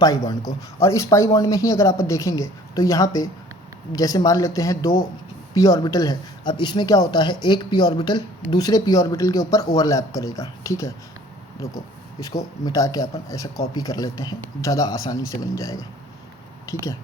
पाई बॉन्ड को। और इस पाई बॉन्ड में ही अगर आप देखेंगे तो यहाँ पे जैसे मान लेते हैं 2 p ऑर्बिटल है। अब इसमें क्या होता है, एक p ऑर्बिटल दूसरे p ऑर्बिटल के ऊपर ओवरलैप करेगा, ठीक है। रुको इसको मिटा के अपन ऐसा कॉपी कर लेते हैं, ज़्यादा आसानी से बन जाएगा, ठीक है।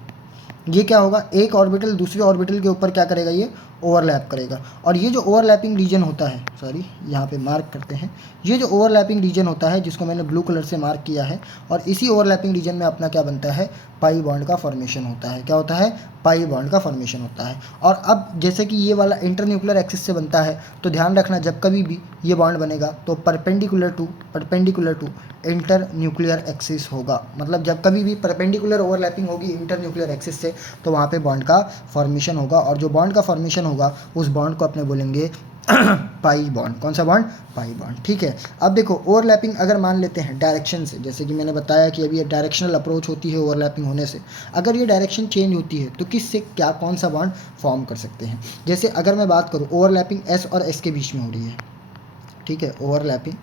ये क्या होगा, एक ऑर्बिटल दूसरे ऑर्बिटल के ऊपर क्या करेगा, ये ओवरलैप करेगा। और ये जो ओवरलैपिंग रीजन होता है, सॉरी यहाँ पे मार्क करते हैं, ये जो ओवरलैपिंग रीजन होता है जिसको मैंने ब्लू कलर से मार्क किया है, और इसी ओवरलैपिंग रीजन में अपना क्या बनता है, पाई बॉन्ड का फॉर्मेशन होता है। क्या होता है, पाई बॉन्ड का फॉर्मेशन होता है। और अब जैसे कि ये वाला इंटर न्यूक्लियर एक्सिस से बनता है, तो ध्यान रखना जब कभी भी ये बॉन्ड बनेगा तो perpendicular to internuclear axis होगा। मतलब जब कभी भी परपेंडिकुलर ओवरलैपिंग होगी इंटर न्यूक्लियर एक्सिस से तो वहाँ पे बॉन्ड का फॉर्मेशन होगा, और जो बॉन्ड का फॉर्मेशन होगा उस बॉन्ड को अपने बोलेंगे पाई बॉन्ड। कौन सा बॉन्ड, पाई बॉन्ड, ठीक है। अब देखो ओवरलैपिंग अगर मान लेते हैं डायरेक्शन से, जैसे कि मैंने बताया कि अभी ये डायरेक्शनल अप्रोच होती है ओवरलैपिंग होने से। अगर ये डायरेक्शन चेंज होती है तो किससे क्या कौन सा बॉन्ड फॉर्म कर सकते हैं। जैसे अगर मैं बात करूँ ओवरलैपिंग S और S के बीच में हो रही है, ठीक है। ओवरलैपिंग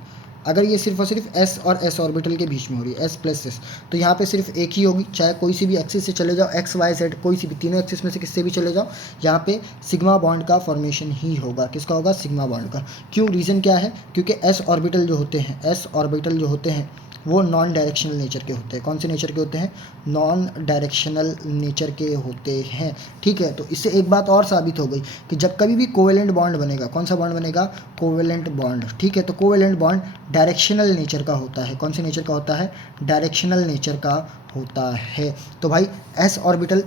अगर ये सिर्फ और सिर्फ S और S ऑर्बिटल के बीच में हो रही है, S प्लस S, तो यहाँ पे सिर्फ एक ही होगी, चाहे कोई सी भी एक्सिस से चले जाओ, X Y Z कोई सी भी तीनों एक्सिस में से किससे भी चले जाओ, यहाँ पे सिग्मा बॉन्ड का फॉर्मेशन ही होगा। किसका होगा, सिग्मा बॉन्ड का। क्यों, रीज़न क्या है, क्योंकि S ऑर्बिटल जो होते हैं, S ऑर्बिटल जो होते हैं वो नॉन डायरेक्शनल नेचर के होते हैं। कौन से नेचर के होते हैं, नॉन डायरेक्शनल नेचर के होते हैं, ठीक है। तो इससे एक बात और साबित हो गई कि जब कभी भी कोवेलेंट बॉन्ड बनेगा, कौन सा बॉन्ड बनेगा, कोवेलेंट बॉन्ड, ठीक है। तो कोवेलेंट बॉन्ड डायरेक्शनल नेचर का होता है। कौन से नेचर का होता है, डायरेक्शनल नेचर का होता है। तो भाई S ऑर्बिटल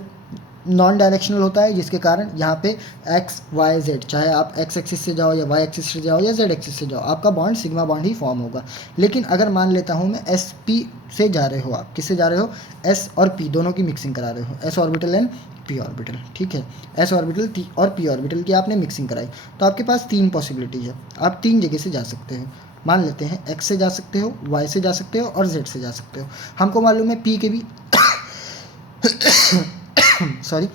नॉन डायरेक्शनल होता है, जिसके कारण यहाँ पे एक्स वाई जेड, चाहे आप एक्स एक्सिस से जाओ या वाई एक्सिस से जाओ या जेड एक्सिस से जाओ, आपका बॉन्ड सिग्मा बॉन्ड ही फॉर्म होगा। लेकिन अगर मान लेता हूँ मैं एस पी से जा रहे हो, आप किससे जा रहे हो, एस और पी दोनों की मिक्सिंग करा रहे हो, S orbital and P orbital, ठीक है, एस ऑर्बिटल और पी ऑर्बिटल की आपने मिक्सिंग कराई, तो आपके पास 3 पॉसिबिलिटी है, आप 3 जगह से जा सकते हो। मान लेते हैं एक्स से जा सकते हो, वाई से जा सकते हो और जेड से जा सकते हो। हमको मालूम है पी के भी सॉरी,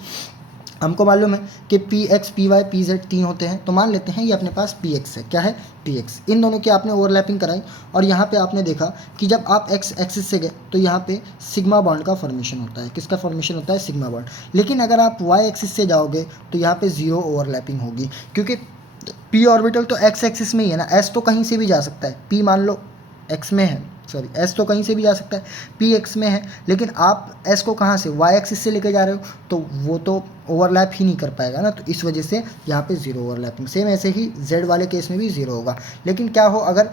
हमको मालूम है कि P X P Y P Z 3 होते हैं, तो मान लेते हैं ये अपने पास पी एक्स है। क्या है, पी एक्स। इन दोनों की आपने ओवरलैपिंग कराई और यहाँ पे आपने देखा कि जब आप एक्स एक्सिस से गए तो यहाँ पे सिग्मा बॉन्ड का फॉर्मेशन होता है। किसका फॉर्मेशन होता है, सिग्मा बॉन्ड। लेकिन अगर आप वाई एक्सिस से जाओगे तो यहाँ पे 0 ओवरलैपिंग होगी, क्योंकि पी ऑर्बिटल तो एक्स एक्सिस में ही है ना, एस तो कहीं से भी जा सकता है, पी मान लो एक्स में है, सॉरी एस तो कहीं से भी जा सकता है, पी एक्स में है, लेकिन आप एस को कहाँ से, वाई एक्सिस से लेके जा रहे हो, तो वो तो ओवरलैप ही नहीं कर पाएगा ना, तो इस वजह से यहाँ पे 0 ओवरलैपिंग। सेम ऐसे ही जेड वाले केस में भी 0 होगा। लेकिन क्या हो अगर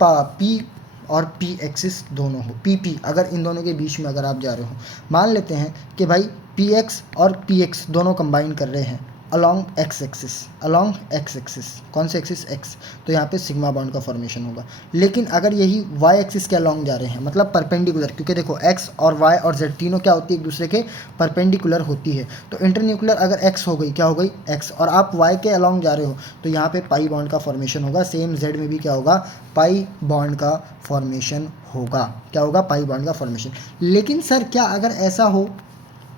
पी और पी एक्सिस दोनों हो, पी अगर इन दोनों के बीच में अगर आप जा रहे हो, मान लेते हैं कि भाई पी एक्स और पी एक्स दोनों कंबाइन कर रहे हैं along x axis, along x axis, कौन से एक्सिस, एक्स, तो यहाँ पे सिग्मा बॉन्ड का फॉर्मेशन होगा। लेकिन अगर यही वाई एक्सिस के अलॉन्ग जा रहे हैं, मतलब परपेंडिकुलर, क्योंकि देखो एक्स और वाई और जेड तीनों क्या होती है, एक दूसरे के परपेंडिकुलर होती है, तो इंटरन्यूक्लियर अगर एक्स हो गई, क्या हो गई, एक्स, और आप वाई के अलॉन्ग जा रहे हो तो यहाँ पे पाई बॉन्ड का फॉर्मेशन होगा। सेम जेड में भी क्या होगा, पाई बॉन्ड का फॉर्मेशन होगा। क्या होगा, पाई बॉन्ड का फॉर्मेशन। लेकिन सर क्या अगर ऐसा हो,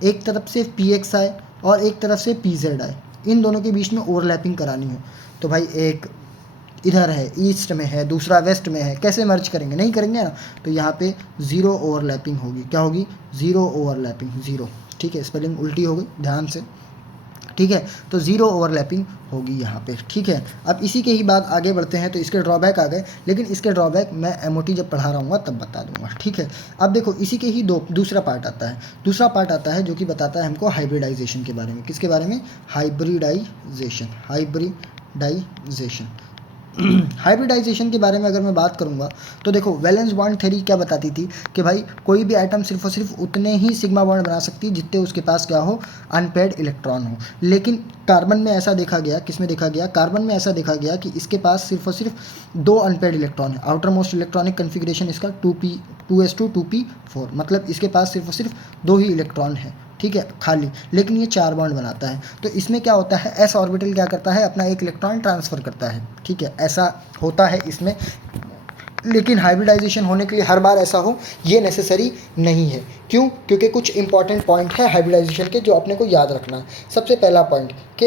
एक तरफ से पी एक्स आए और एक तरफ से पी जेड आए, इन दोनों के बीच में ओवरलैपिंग करानी हो, तो भाई एक इधर है ईस्ट में है, दूसरा वेस्ट में है, कैसे मर्ज करेंगे, नहीं करेंगे ना, तो यहाँ पे 0 ओवरलैपिंग होगी। क्या होगी, 0 ओवरलैपिंग, 0, ठीक है, स्पेलिंग उल्टी हो गई, ध्यान से, ठीक है, तो 0 ओवरलैपिंग होगी यहाँ पे, ठीक है। अब इसी के ही बाद आगे बढ़ते हैं, तो इसके ड्रॉबैक आ गए, लेकिन इसके ड्रॉबैक मैं एमओटी जब पढ़ा रहा हूँ तब बता दूंगा, ठीक है। अब देखो इसी के ही दूसरा पार्ट आता है, दूसरा पार्ट आता है जो कि बताता है हमको हाइब्रिडाइजेशन के बारे में। किसके बारे में, हाइब्रिडाइजेशन, हाइब्रिडाइजेशन हाइब्रिडाइजेशन के बारे में अगर मैं बात करूंगा तो देखो वैलेंस बॉन्ड थ्योरी क्या बताती थी कि भाई कोई भी आइटम सिर्फ और सिर्फ उतने ही सिग्मा बॉन्ड बना सकती है जितने उसके पास क्या हो, अनपेयर्ड इलेक्ट्रॉन हो। लेकिन कार्बन में ऐसा देखा गया, किसमें देखा गया, कार्बन में ऐसा देखा गया कि इसके पास सिर्फ और सिर्फ 2 अनपेयर्ड इलेक्ट्रॉन है। आउटर मोस्ट इलेक्ट्रॉनिक कन्फिग्रेशन इसका 2s2 2p4, मतलब इसके पास सिर्फ और सिर्फ 2 ही इलेक्ट्रॉन है, ठीक है, खाली। लेकिन ये 4 बॉन्ड बनाता है, तो इसमें क्या होता है, एस ऑर्बिटल क्या करता है, अपना एक इलेक्ट्रॉन ट्रांसफ़र करता है, ठीक है, ऐसा होता है इसमें। लेकिन हाइब्रिडाइजेशन होने के लिए हर बार ऐसा हो ये नेसेसरी नहीं है। क्यों, क्योंकि कुछ इंपॉर्टेंट पॉइंट है हाइब्रिडाइजेशन के जो अपने को याद रखना है। सबसे पहला पॉइंट कि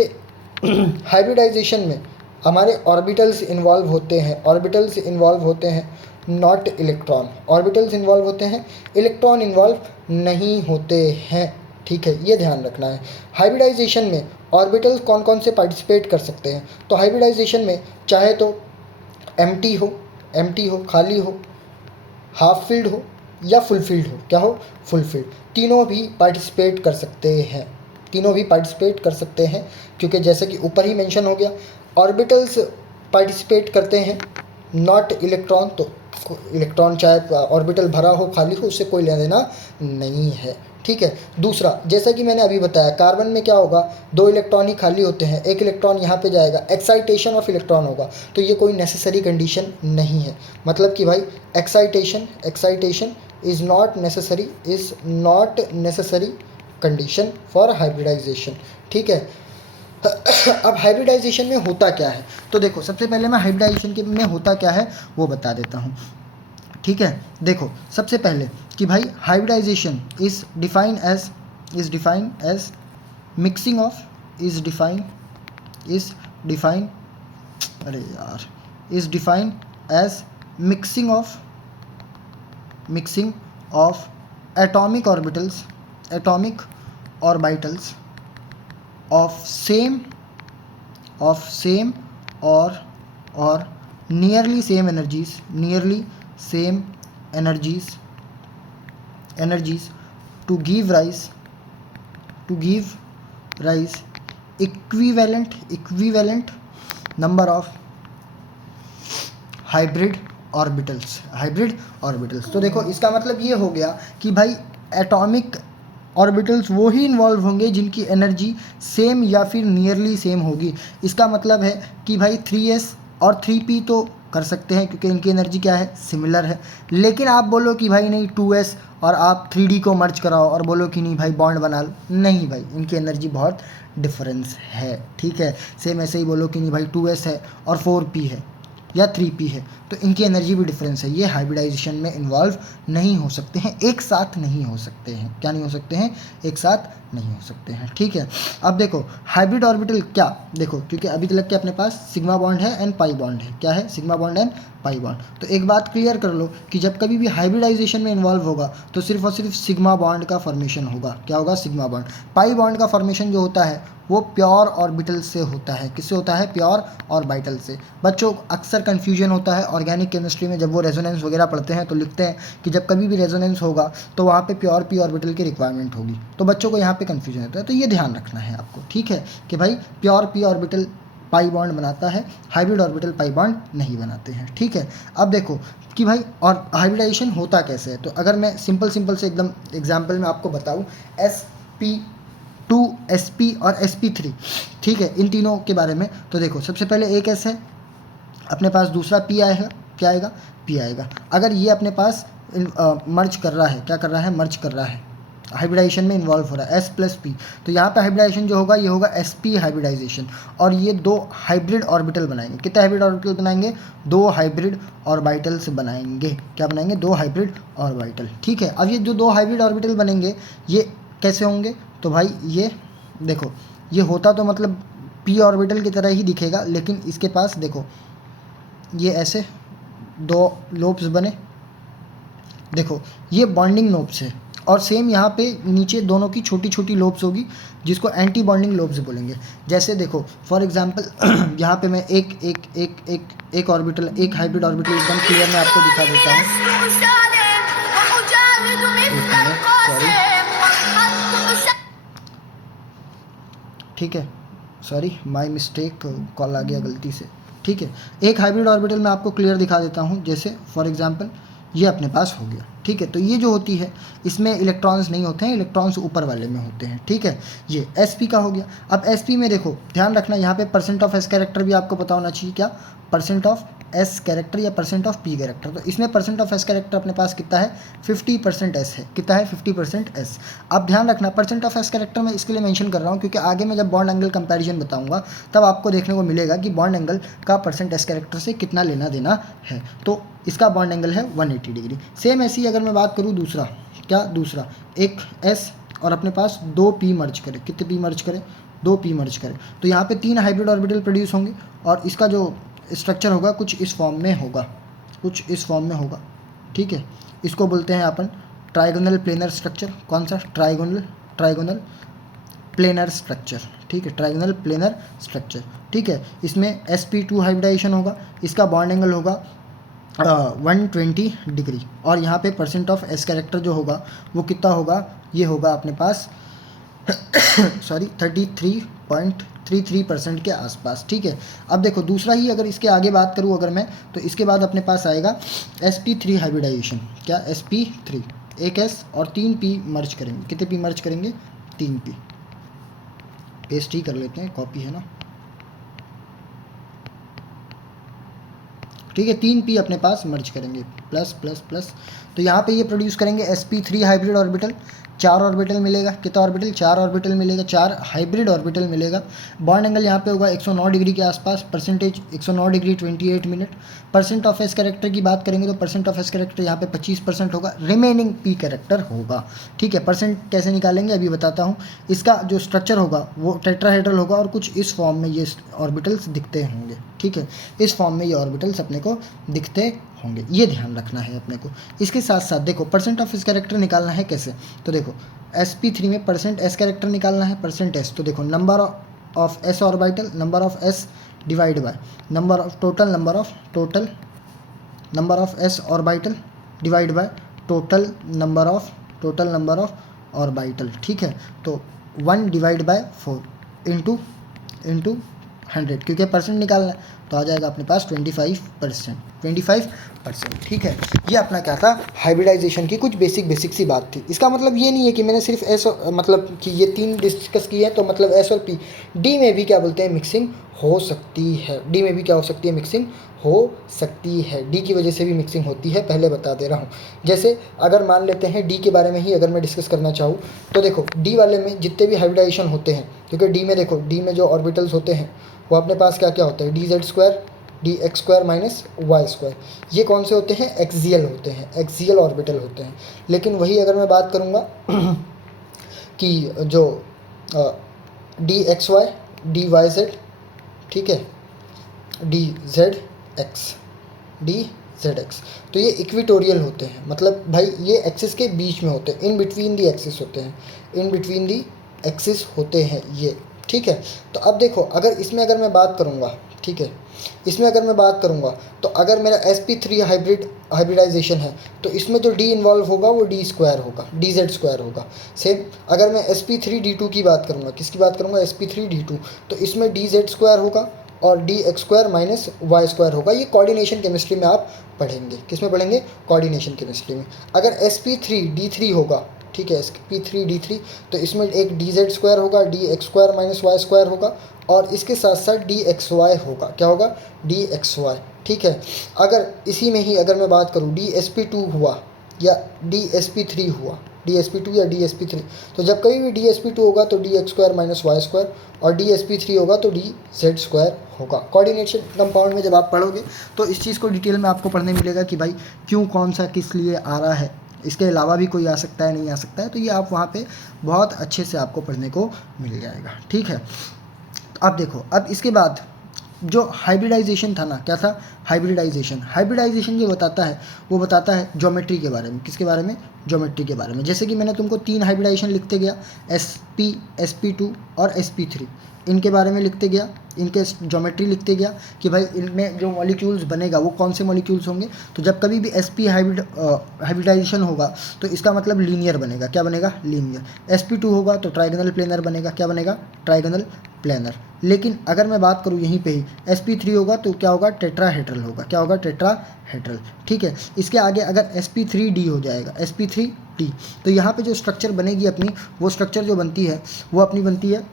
हाइब्रिडाइजेशन में हमारे ऑर्बिटल्स इन्वॉल्व होते हैं, ऑर्बिटल्स इन्वॉल्व होते हैं, नॉट इलेक्ट्रॉन, ऑर्बिटल्स इन्वॉल्व होते हैं, इलेक्ट्रॉन इन्वॉल्व नहीं होते हैं, ठीक है, ये ध्यान रखना है। हाइब्रिडाइजेशन में ऑर्बिटल्स कौन कौन से पार्टिसिपेट कर सकते हैं, तो हाइब्रिडाइजेशन में चाहे तो एम्प्टी हो, खाली हो, हाफ फील्ड हो या फुल फील्ड हो, क्या हो, फुल फील्ड, तीनों भी पार्टिसिपेट कर सकते हैं, तीनों भी पार्टिसिपेट कर सकते हैं। क्योंकि जैसे कि ऊपर ही मेंशन हो गया, ऑर्बिटल्स पार्टिसिपेट करते हैं, नॉट इलेक्ट्रॉन, तो इलेक्ट्रॉन चाहे ऑर्बिटल भरा हो खाली हो उससे कोई लेना देना नहीं है, ठीक है। दूसरा, जैसा कि मैंने अभी बताया, कार्बन में क्या होगा, 2 इलेक्ट्रॉन ही खाली होते हैं, 1 इलेक्ट्रॉन यहाँ पे जाएगा, एक्साइटेशन ऑफ इलेक्ट्रॉन होगा, तो ये कोई नेसेसरी कंडीशन नहीं है। मतलब कि भाई excitation is not necessary condition for hybridization, ठीक है। अब हाइब्रिडाइजेशन में होता क्या है, तो देखो सबसे पहले मैं हाइब्रिडाइजेशन के में होता क्या है वो बता देता हूँ, ठीक है। देखो सबसे पहले कि भाई hybridization is defined as mixing of is defined as mixing of atomic orbitals of same और nearly same energies to give rise equivalent number of hybrid orbitals. तो देखो इसका मतलब ये हो गया कि भाई एटॉमिक ऑर्बिटल्स वो ही इन्वॉल्व होंगे जिनकी एनर्जी सेम या फिर नियरली सेम होगी। इसका मतलब है कि भाई 3s और 3p तो कर सकते हैं क्योंकि इनकी एनर्जी क्या है, सिमिलर है। लेकिन आप बोलो कि भाई नहीं 2s और आप 3d को मर्ज कराओ और बोलो कि नहीं भाई बॉन्ड बना लो, नहीं भाई, इनकी एनर्जी बहुत डिफरेंस है, ठीक है। सेम ऐसे ही बोलो कि नहीं भाई 2s है और 4p है या 3p है, तो इनकी एनर्जी भी डिफरेंस है, ये हाइब्रिडाइजेशन में इन्वॉल्व नहीं हो सकते हैं, एक साथ नहीं हो सकते हैं। क्या नहीं हो सकते हैं, एक साथ नहीं हो सकते हैं, ठीक है। अब देखो हाइब्रिड ऑर्बिटल क्या, देखो क्योंकि अभी तक के अपने पास सिग्मा बॉन्ड है एंड पाई बॉन्ड है, क्या है, sigma bond and pi bond. तो एक बात क्लियर कर लो कि जब कभी भी हाइब्रिडाइजेशन में इन्वॉल्व होगा तो सिर्फ और सिर्फ सिग्मा बॉन्ड का फॉर्मेशन होगा। क्या होगा, सिग्मा बॉन्ड। पाई बॉन्ड का फॉर्मेशन जो होता है वो प्योर ऑर्बिटल से होता है। किससे होता है, प्योर ऑर्बिटल से। बच्चों अक्सर कन्फ्यूजन होता है ऑर्गेनिक केमिस्ट्री में, जब वो रेजोनेंस वगैरह पढ़ते हैं तो लिखते हैं कि जब कभी भी रेजोनेंस होगा तो वहाँ पे प्योर पी ऑर्बिटल की रिक्वायरमेंट होगी, तो बच्चों को यहाँ पे कन्फ्यूजन होता है, तो ये ध्यान रखना है आपको, ठीक है, कि भाई pure P orbital pi bond बनाता है, हाइब्रिड ऑर्बिटल पाई बॉन्ड नहीं बनाते हैं, ठीक है। अब देखो कि भाई और हाइब्रिडाइजेशन होता कैसे है, तो अगर मैं सिंपल से एकदम एग्जाम्पल में आपको बताऊँ, sp2 sp और sp3, ठीक है, इन तीनों के बारे में, तो देखो सबसे पहले एक s है अपने पास, दूसरा p आएगा, क्या आएगा, p आएगा। अगर ये अपने पास मर्ज कर रहा है, क्या कर रहा है, मर्ज कर रहा है, हाइब्रिडाइजेशन में इन्वॉल्व हो रहा है, s प्लस पी, तो यहाँ पे हाइब्रिडाइजेशन जो होगा ये होगा sp हाइब्रिडाइजेशन, और ये दो हाइब्रिड ऑर्बिटल बनाएंगे। कितने हाइब्रिड ऑर्बिटल बनाएंगे, दो हाइब्रिड ऑर्बिटल्स बनाएंगे। क्या बनाएंगे, दो हाइब्रिड ऑर्बिटल, ठीक है। अब ये जो दो हाइब्रिड ऑर्बिटल बनेंगे ये कैसे होंगे, तो भाई ये देखो, ये होता तो मतलब p ऑर्बिटल की तरह ही दिखेगा, लेकिन इसके पास देखो ये ऐसे दो लोब्स बने, देखो ये बॉन्डिंग लोब्स है, और सेम यहाँ पे नीचे दोनों की छोटी छोटी लोब्स होगी जिसको एंटी बॉन्डिंग लोब्स बोलेंगे। जैसे देखो फॉर एग्जांपल यहाँ पे मैं एक ऑर्बिटल, एक हाइब्रिड ऑर्बिटल एकदम क्लियर मैं आपको दिखा देता हूँ। ठीक है, सॉरी माय मिस्टेक, कॉल आ गया गलती से, ठीक है। एक हाइब्रिड ऑर्बिटल मैं आपको क्लियर दिखा देता हूँ, जैसे फॉर एग्जांपल ये अपने पास हो गया, ठीक है। तो ये जो होती है इसमें इलेक्ट्रॉन्स नहीं होते हैं, इलेक्ट्रॉन्स ऊपर वाले में होते हैं, ठीक है। ये sp का हो गया। अब sp में देखो ध्यान रखना, यहाँ पे परसेंट ऑफ s कैरेक्टर भी आपको पता होना चाहिए, क्या, परसेंट ऑफ s कैरेक्टर या परसेंट ऑफ p कैरेक्टर। तो इसमें परसेंट ऑफ s कैरेक्टर अपने पास कितना है, 50% s है, कितना है, 50% s। अब ध्यान रखना परसेंट ऑफ s कैरेक्टर मैं इसके लिए मेंशन कर रहा हूँ क्योंकि आगे मैं जब बॉन्ड एंगल कंपैरिजन बताऊंगा तब आपको देखने को मिलेगा कि बॉन्ड एंगल का परसेंट s कैरेक्टर से कितना लेना देना है। तो इसका बॉन्ड एंगल है 180 डिग्री। सेम ऐसी ही अगर मैं बात करूँ दूसरा, क्या, दूसरा एक s और अपने पास दो p मर्ज करें, कितने p मर्ज करें, दो p मर्ज करें, तो यहाँ पे 3 हाइब्रिड ऑर्बिटल प्रोड्यूस होंगे, और इसका जो स्ट्रक्चर होगा कुछ इस फॉर्म में होगा, कुछ इस फॉर्म में होगा, ठीक है। इसको बोलते हैं अपन ट्राइगोनल प्लेनर स्ट्रक्चर। कौन सा, ट्राइगोनल प्लेनर स्ट्रक्चर, ठीक है, ट्राइगोनल प्लेनर स्ट्रक्चर, ठीक है। इसमें sp2 हाइब्रिडाइजेशन होगा, इसका बॉन्ड एंगल होगा 120 डिग्री, और यहाँ पे परसेंट ऑफ s कैरेक्टर जो होगा वो कितना होगा, ये होगा अपने पास सॉरी 33.33% के आसपास, ठीक है। अब देखो दूसरा ही अगर इसके आगे बात करूँ अगर मैं, तो इसके बाद अपने पास आएगा sp3 हाइब्रिडाइजेशन। क्या, sp3, एक s और 3 p मर्ज करेंगे, कितने p मर्ज करेंगे, 3 p, पेस्ट ही कर लेते हैं, कॉपी है ना, ठीक है। 3 p अपने पास मर्ज करेंगे, प्लस प्लस प्लस, तो यहाँ पे ये प्रोड्यूस करेंगे sp3 हाइब्रिड ऑर्बिटल, 4 ऑर्बिटल मिलेगा, कितना ऑर्बिटल, 4 ऑर्बिटल मिलेगा, 4 हाइब्रिड ऑर्बिटल मिलेगा। बॉन्ड एंगल यहाँ पे होगा 109 डिग्री के आसपास, percentage 109 degree 28 minute. Percent of S character की बात करेंगे तो परसेंट ऑफ एस कैरेक्टर यहाँ पे 25% होगा, रिमेनिंग पी कैरेक्टर होगा, ठीक है। परसेंट कैसे निकालेंगे अभी बताता हूँ। इसका जो स्ट्रक्चर होगा वो टेट्राहेड्रल होगा और कुछ इस फॉर्म में ये ऑर्बिटल्स दिखते होंगे, ठीक है, इस फॉर्म में ये ऑर्बिटल्स अपने को दिखते होंगे, ये ध्यान रखना है अपने को। इसके साथ साथ देखो परसेंट ऑफ एस कैरेक्टर निकालना है कैसे, तो देखो sp3 में परसेंट एस कैरेक्टर निकालना है, परसेंट एस, तो देखो number of S orbital, number of S divide by number of total number of S orbital divide by total number of orbital, ठीक है। तो 1 डिवाइड बाय 4 इंटू 100, क्योंकि percent निकालना है तो आ जाएगा अपने पास 25%, 50%। ठीक है, ये अपना क्या था, हाइब्रिडाइजेशन की कुछ बेसिक सी बात थी। इसका मतलब ये नहीं है कि मैंने सिर्फ एस मतलब कि ये 3 डिस्कस किए हैं तो मतलब एस और पी, डी में भी क्या बोलते हैं मिक्सिंग हो सकती है, डी में भी क्या हो सकती है मिक्सिंग हो सकती है, डी की वजह से भी मिक्सिंग होती है, पहले बता दे रहा हूँ। जैसे अगर मान लेते हैं डी के बारे में ही अगर मैं डिस्कस करना चाहूँ तो देखो डी वाले में जितने भी हाइब्रिडाइजेशन होते हैं, क्योंकि डी में देखो, डी में जो ऑर्बिटल्स होते हैं वो अपने पास क्या क्या होता है, D Z square, D X square minus Y square, ये कौन से होते हैं, एक्सियल होते हैं, एक्सियल ऑर्बिटल होते हैं। लेकिन वही अगर मैं बात करूँगा कि जो D X Y, D Y Z, ठीक है, D Z X, D Z X, तो ये इक्विटोरियल होते हैं, मतलब भाई ये एक्सिस के बीच में होते हैं, इन बिटवीन दी एक्सिस होते हैं, इन बिटवीन दी एक्सिस होते हैं ये। ठीक है, तो अब देखो अगर इसमें अगर मैं बात करूँगा, ठीक है, इसमें अगर मैं बात करूँगा तो अगर मेरा sp3 हाइब्रिडाइजेशन है तो इसमें जो d इन्वॉल्व होगा वो डी स्क्वायर होगा, डी जेड स्क्वायर होगा। सेम अगर मैं sp3d2 की बात करूँगा, किसकी बात करूँगा, sp3d2, तो इसमें डी जेड स्क्वायर होगा और D X square minus Y square होगा। ये कोऑर्डिनेशन केमिस्ट्री में आप पढ़ेंगे, किस में पढ़ेंगे, कोऑर्डिनेशन केमिस्ट्री में। अगर sp3d3 होगा, ठीक है, sp3d3, तो इसमें एक डी जेड स्क्वायर होगा, D X square minus Y square होगा और इसके साथ साथ डी एक्स वाई होगा, क्या होगा, डी एक्स वाई। ठीक है, अगर इसी में ही अगर मैं बात करूँ डी एस पी 2 हुआ या डी एस पी 3 हुआ, डी एस पी 2 या डी एस पी 3, तो जब कभी भी डी एस पी 2 होगा तो D X square minus Y square और डी एस पी 3 होगा तो डी जेड स्क्वायर होगा। कोऑर्डिनेशन कंपाउंड में जब आप पढ़ोगे तो इस चीज़ को डिटेल में आपको पढ़ने मिलेगा कि भाई क्यों, कौन सा किस लिए आ रहा है, इसके अलावा भी कोई आ सकता है, नहीं आ सकता है, तो ये आप वहाँ पे बहुत अच्छे से आपको पढ़ने को मिल जाएगा। ठीक है, अब देखो, अब इसके बाद जो हाइब्रिडाइजेशन था ना, क्या था, हाइब्रिडाइजेशन जो बताता है वो बताता है ज्योमेट्री के बारे में, किसके बारे में, ज्योमेट्री के बारे में। जैसे कि मैंने तुमको 3 हाइब्रिडाइजेशन लिखते गया, sp2 और sp3, इनके बारे में लिखते गया, इनके ज्योमेट्री लिखते गया कि भाई इनमें जो मॉलिक्यूल्स बनेगा वो कौन से मॉलिक्यूल्स होंगे। तो जब कभी भी sp हाइब्रिडाइजेशन होगा तो इसका मतलब लीनियर बनेगा, क्या बनेगा, लीनियर। sp2 होगा तो ट्राइगोनल प्लेनर बनेगा, क्या बनेगा, ट्राइगोनल प्लेनर। लेकिन अगर मैं बात करूँ यहीं पे ही sp3 होगा तो क्या होगा, टेट्राहेड्रल होगा, क्या होगा, टेट्राहेड्रल। ठीक है, इसके आगे अगर sp3d हो जाएगा, sp3d, तो यहाँ पे जो स्ट्रक्चर बनेगी अपनी, वो स्ट्रक्चर जो बनती है वो अपनी बनती है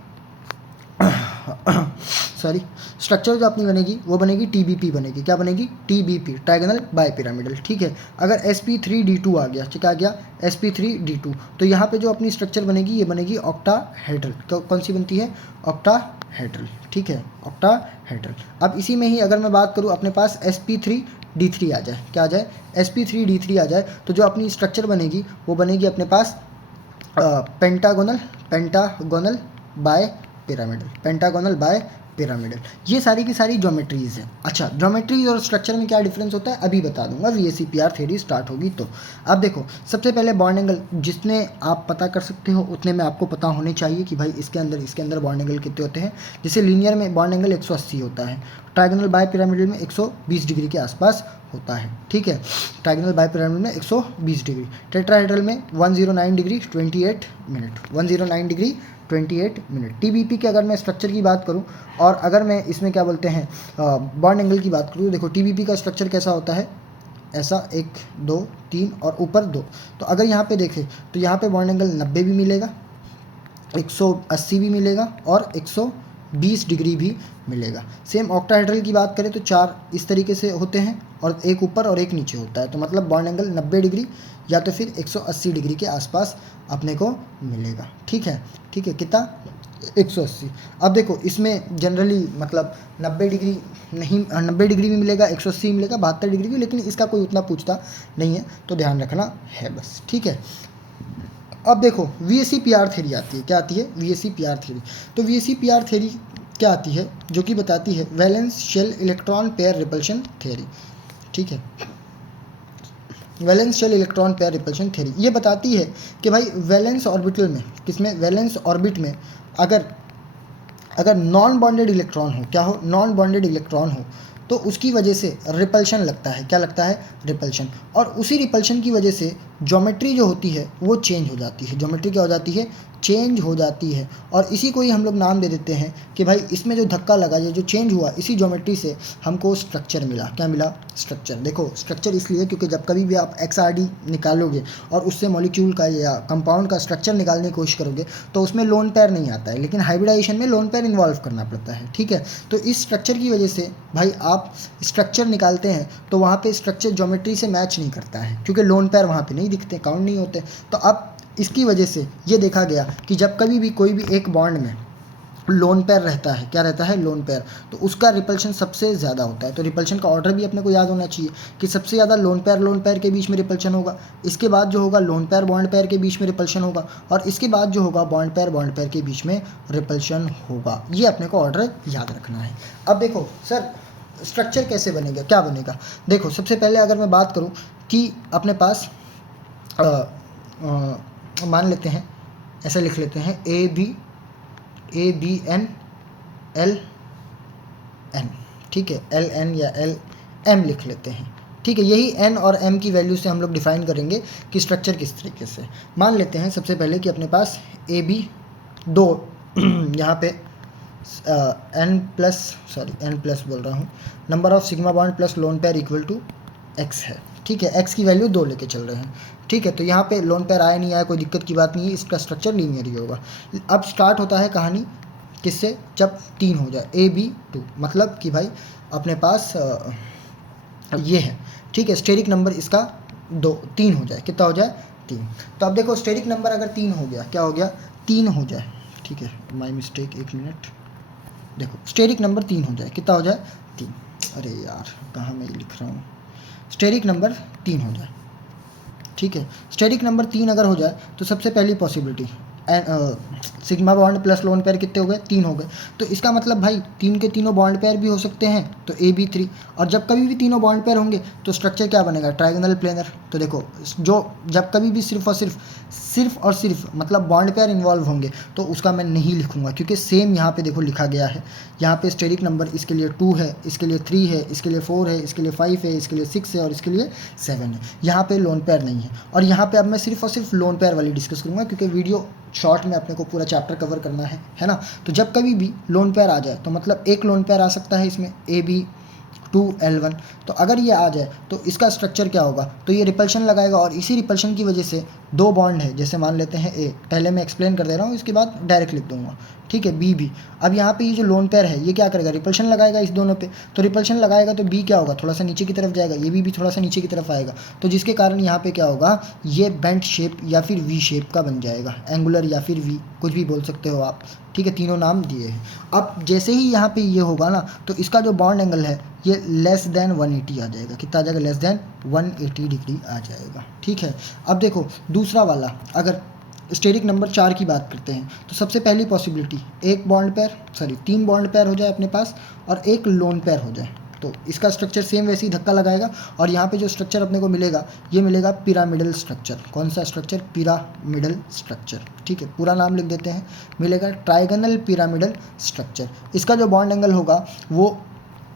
सॉरी, स्ट्रक्चर जो अपनी बनेगी वो बनेगी TBP बनेगी, क्या बनेगी, TBP, ट्राइगोनल बाइपिरामिडल। ठीक है, अगर sp3d2 आ गया, क्या आ गया, sp3d2, तो यहाँ पे जो अपनी स्ट्रक्चर बनेगी ये बनेगी ऑक्टाहेड्रल। कौन सी बनती है, ऑक्टाहेड्रल। ठीक है, ऑक्टाहेड्रल। अब इसी में ही अगर मैं बात करूँ अपने पास sp3d3 आ जाए, क्या आ जाए, sp3d3 आ जाए, तो जो अपनी स्ट्रक्चर बनेगी वो बनेगी अपने पास pentagonal bipyramidal, pentagonal bipyramidal. ये सारी की सारी ज्योमेट्रीज हैं। अच्छा, ज्योमेट्रीज और स्ट्रक्चर में क्या डिफरेंस होता है अभी बता दूंगा, VSEPR थ्योरी स्टार्ट होगी तो। अब देखो, सबसे पहले बॉन्ड एंगल जितने आप पता कर सकते हो उतने में आपको पता होने चाहिए कि भाई इसके अंदर बॉन्ड एंगल कितने होते हैं। जैसे लीनियर में बॉन्ड एंगल 180 होता है, ट्राइगोनल बाय पिरामिडल में 120 डिग्री के आसपास होता है। ठीक है, ट्राइगोनल बाय पिरामिडल में 120 डिग्री, टेट्राहेड्रल में 109 degree 28 minute, 109 degree 28 minute. TBP के अगर मैं स्ट्रक्चर की बात करूं और अगर मैं इसमें क्या बोलते हैं बॉन्ड एंगल की बात करूं, देखो TBP का स्ट्रक्चर कैसा होता है, ऐसा 1 2 3 और ऊपर 2। तो अगर यहाँ पे देखें तो यहाँ पे बॉन्ड एंगल 90 भी मिलेगा, 180 भी मिलेगा और 120 डिग्री भी मिलेगा। सेम ऑक्टाहेड्रल की बात करें तो 4 इस तरीके से होते हैं और एक ऊपर और एक नीचे होता है, तो मतलब बॉन्ड एंगल 90 डिग्री या तो फिर 180 डिग्री के आसपास अपने को मिलेगा। ठीक है, ठीक है, कितना, 180। अब देखो इसमें जनरली मतलब 90 डिग्री नहीं, 90 डिग्री भी मिलेगा, 180 मिलेगा, 72 डिग्री भी, लेकिन इसका कोई उतना पूछता नहीं है, तो ध्यान रखना है बस। ठीक है, अब देखो VSEPR थ्योरी आती है, क्या आती है, VSEPR थ्योरी। तो VSEPR थ्योरी क्या आती है, जो कि बताती है valence shell electron pair repulsion theory. ठीक है, valence shell electron pair repulsion theory ये बताती है कि भाई वैलेंस ऑर्बिटल में, किसमें, वैलेंस ऑर्बिट में अगर नॉन बॉन्डेड इलेक्ट्रॉन हो, क्या हो, नॉन बॉन्डेड इलेक्ट्रॉन हो, तो उसकी वजह से रिपल्शन लगता है, क्या लगता है, रिपल्शन। और उसी रिपल्शन की वजह से ज्योमेट्री जो होती है वो चेंज हो जाती है, ज्योमेट्री क्या हो जाती है, चेंज हो जाती है, और इसी को ही हम लोग नाम दे देते हैं कि भाई इसमें जो धक्का लगा, ये जो चेंज हुआ, इसी ज्योमेट्री से हमको स्ट्रक्चर मिला। क्या मिला? स्ट्रक्चर। देखो स्ट्रक्चर इसलिए क्योंकि जब कभी भी आप XRD निकालोगे और उससे मॉलिक्यूल का या कंपाउंड का स्ट्रक्चर निकालने की कोशिश करोगे तो उसमें लोन पेयर नहीं आता है, लेकिन हाइब्रिडाइजेशन में लोन पेयर इन्वॉल्व करना पड़ता है। ठीक है, तो इस स्ट्रक्चर की वजह से भाई आप स्ट्रक्चर निकालते हैं तो वहाँ पे स्ट्रक्चर ज्योमेट्री से मैच नहीं करता है, क्योंकि लोन पेयर वहाँ पे नहीं दिखते, काउंट नहीं होते। तो अब इसकी वजह से ये देखा गया कि जब कभी भी कोई भी एक बॉन्ड में लोन पेयर रहता है, क्या रहता है? लोन पेयर, तो उसका रिपल्शन सबसे ज़्यादा होता है। तो रिपल्शन का ऑर्डर भी अपने को याद होना चाहिए कि सबसे ज़्यादा लोन पेयर के बीच में रिपल्शन होगा, इसके बाद जो होगा लोन पेयर बॉन्ड पेयर के बीच में रिपल्शन होगा, और इसके बाद जो होगा बॉन्ड पेयर के बीच में रिपल्शन होगा। ये अपने को ऑर्डर याद रखना है। अब देखो सर स्ट्रक्चर कैसे बनेगा, क्या बनेगा? देखो सबसे पहले अगर मैं बात करूँ कि अपने पास मान लेते हैं, ऐसा लिख लेते हैं ABN LN, ठीक है, LN या LM लिख लेते हैं। ठीक है, यही N और M की वैल्यू से हम लोग डिफाइन करेंगे कि स्ट्रक्चर किस तरीके से। मान लेते हैं सबसे पहले कि अपने पास AB 2 यहाँ पे N प्लस बोल रहा हूँ, number of sigma bond plus lone pair equal to X है। ठीक है, X की वैल्यू 2 लेके चल रहे हैं। ठीक है, तो यहाँ पे लोन पेयर आया नहीं आया कोई दिक्कत की बात नहीं है, इसका स्ट्रक्चर लीनियर ही होगा। अब स्टार्ट होता है कहानी किससे? जब 3 हो जाए, AB2, मतलब कि भाई अपने पास ये है। ठीक है, स्टेरिक नंबर इसका 3 हो जाए, कितना हो जाए? 3। तो अब देखो स्टेरिक नंबर अगर 3 हो गया, क्या हो गया? 3 हो जाए। ठीक है, माई मिस्टेक, 1 मिनट। देखो स्टेरिक नंबर 3 हो जाए, कितना हो जाए? 3। अरे यार कहाँ मैं लिख रहा हूँ, स्टेरिक नंबर 3 हो जाए। ठीक है, स्टेरिक नंबर 3 अगर हो जाए तो सबसे पहली possibility sigma bond plus lone pair कितने हो गए? 3 हो गए। तो इसका मतलब भाई 3 के तीनों बॉन्ड पेयर भी हो सकते हैं, तो AB3। और जब कभी भी तीनों बॉन्ड पेयर होंगे तो स्ट्रक्चर क्या बनेगा? Trigonal planar. तो देखो जो जब कभी भी सिर्फ और सिर्फ मतलब बॉन्ड पेयर इन्वॉल्व होंगे तो उसका मैं नहीं लिखूंगा, क्योंकि सेम यहाँ पे देखो लिखा गया है। यहाँ पे स्टेरिक नंबर इसके लिए 2 है, इसके लिए 3 है, इसके लिए 4 है, इसके लिए 5 है, इसके लिए 6 है और इसके लिए 7 है। यहाँ पे लोन पेयर नहीं है, और यहाँ पे अब मैं सिर्फ और सिर्फ लोन पेयर वाली डिस्कस करूँगा, क्योंकि वीडियो शॉर्ट में अपने को पूरा चैप्टर कवर करना है ना। तो जब कभी भी लोन पेयर आ जाए तो मतलब एक लोन पेयर आ सकता है इसमें AB2L1। तो अगर ये आ जाए तो इसका स्ट्रक्चर क्या होगा? तो ये रिपल्शन लगाएगा, और इसी रिपल्शन की वजह से 2 बॉन्ड है, जैसे मान लेते हैं A, पहले मैं एक्सप्लेन कर दे रहा हूँ, इसके बाद डायरेक्ट लिख दूंगा। ठीक है, B। अब यहाँ पे ये जो लोन पेयर है ये क्या करेगा? रिपल्शन लगाएगा इस दोनों पे। तो रिपल्शन लगाएगा तो B क्या होगा? थोड़ा सा नीचे की तरफ जाएगा, ये भी थोड़ा सा नीचे की तरफ आएगा, तो जिसके कारण यहाँ पे क्या होगा? ये बेंट शेप या फिर V शेप का बन जाएगा, एंगुलर या फिर V, कुछ भी बोल सकते हो आप। ठीक है, तीनों नाम दिए हैं। अब जैसे ही यहाँ पे ये होगा ना, तो इसका जो बॉन्ड एंगल है ये लेस देन 180 आ जाएगा। कितना आ जाएगा? लेस देन 180 डिग्री आ जाएगा। ठीक है, अब देखो दूसरा वाला, अगर स्टेरिक नंबर 4 की बात करते हैं तो सबसे पहली पॉसिबिलिटी 3 बॉन्ड पेयर हो जाए अपने पास और एक लोन पेयर हो जाए, तो इसका स्ट्रक्चर सेम वैसे ही धक्का लगाएगा, और यहाँ पे जो स्ट्रक्चर अपने को मिलेगा ये मिलेगा पिरामिडल स्ट्रक्चर। कौन सा स्ट्रक्चर? Pyramidal structure. ठीक है, पूरा नाम लिख देते हैं, मिलेगा ट्राइगोनल पिरामिडल स्ट्रक्चर। इसका जो बॉन्ड एंगल होगा वो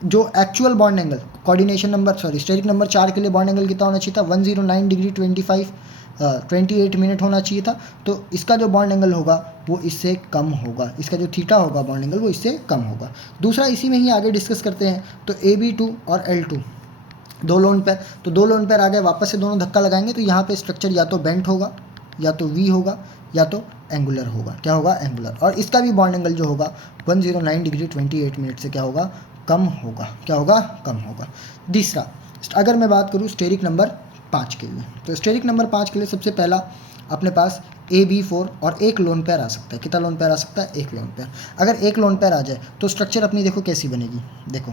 जो actual bond angle steric number 4 के लिए बॉन्ड एंगल कितना होना चाहिए था? 109 डिग्री 28 मिनट होना चाहिए था। तो इसका जो बॉन्ड एंगल होगा वो इससे कम होगा, इसका जो थीटा होगा बॉन्ड एंगल वो इससे कम होगा। दूसरा इसी में ही आगे डिस्कस करते हैं, तो AB2 और L2 2 लोन पेयर, तो 2 लोन पेयर आ गए, वापस से दोनों धक्का लगाएंगे तो यहाँ पे स्ट्रक्चर या तो बेंट होगा, या तो V होगा, या तो एंगुलर होगा। क्या होगा? एंगुलर। और इसका भी बॉन्ड एंगल जो होगा 109 डिग्री 28 मिनट से क्या होगा? कम होगा। क्या होगा? कम होगा। तीसरा, अगर मैं बात करूँ स्टेरिक नंबर 5 के लिए, तो स्टेरिक नंबर 5 के लिए सबसे पहला अपने पास AB4 और एक लोन पेयर आ सकता है। कितना लोन पेयर आ सकता है? एक लोन पेयर। अगर एक लोन पेयर आ जाए तो स्ट्रक्चर अपनी देखो कैसी बनेगी। देखो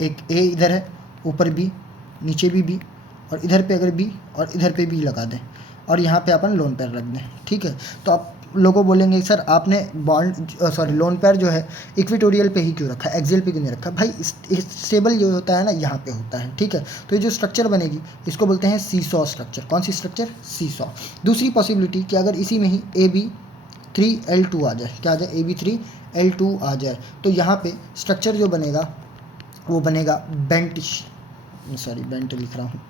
एक A इधर है, ऊपर B, नीचे भी B, और इधर पे अगर B और इधर पे B लगा दें, और यहाँ पे अपन लोन पेयर रख दें। ठीक है, तो आप लोगों बोलेंगे सर आपने लोन पेयर जो है इक्विटोरियल पे ही क्यों रखा, एक्सियल पे क्यों नहीं रखा? भाई स्टेबल जो होता है ना यहाँ पे होता है। ठीक है, तो ये जो स्ट्रक्चर बनेगी इसको बोलते हैं सीसॉ स्ट्रक्चर। कौन सी स्ट्रक्चर? सीसॉ। दूसरी पॉसिबिलिटी कि अगर इसी में ही AB3L2 आ जाए, क्या आ जाए? AB3L2 आ जाए, तो यहाँ पे स्ट्रक्चर जो बनेगा वो बनेगा बेंट लिख रहा हूँ,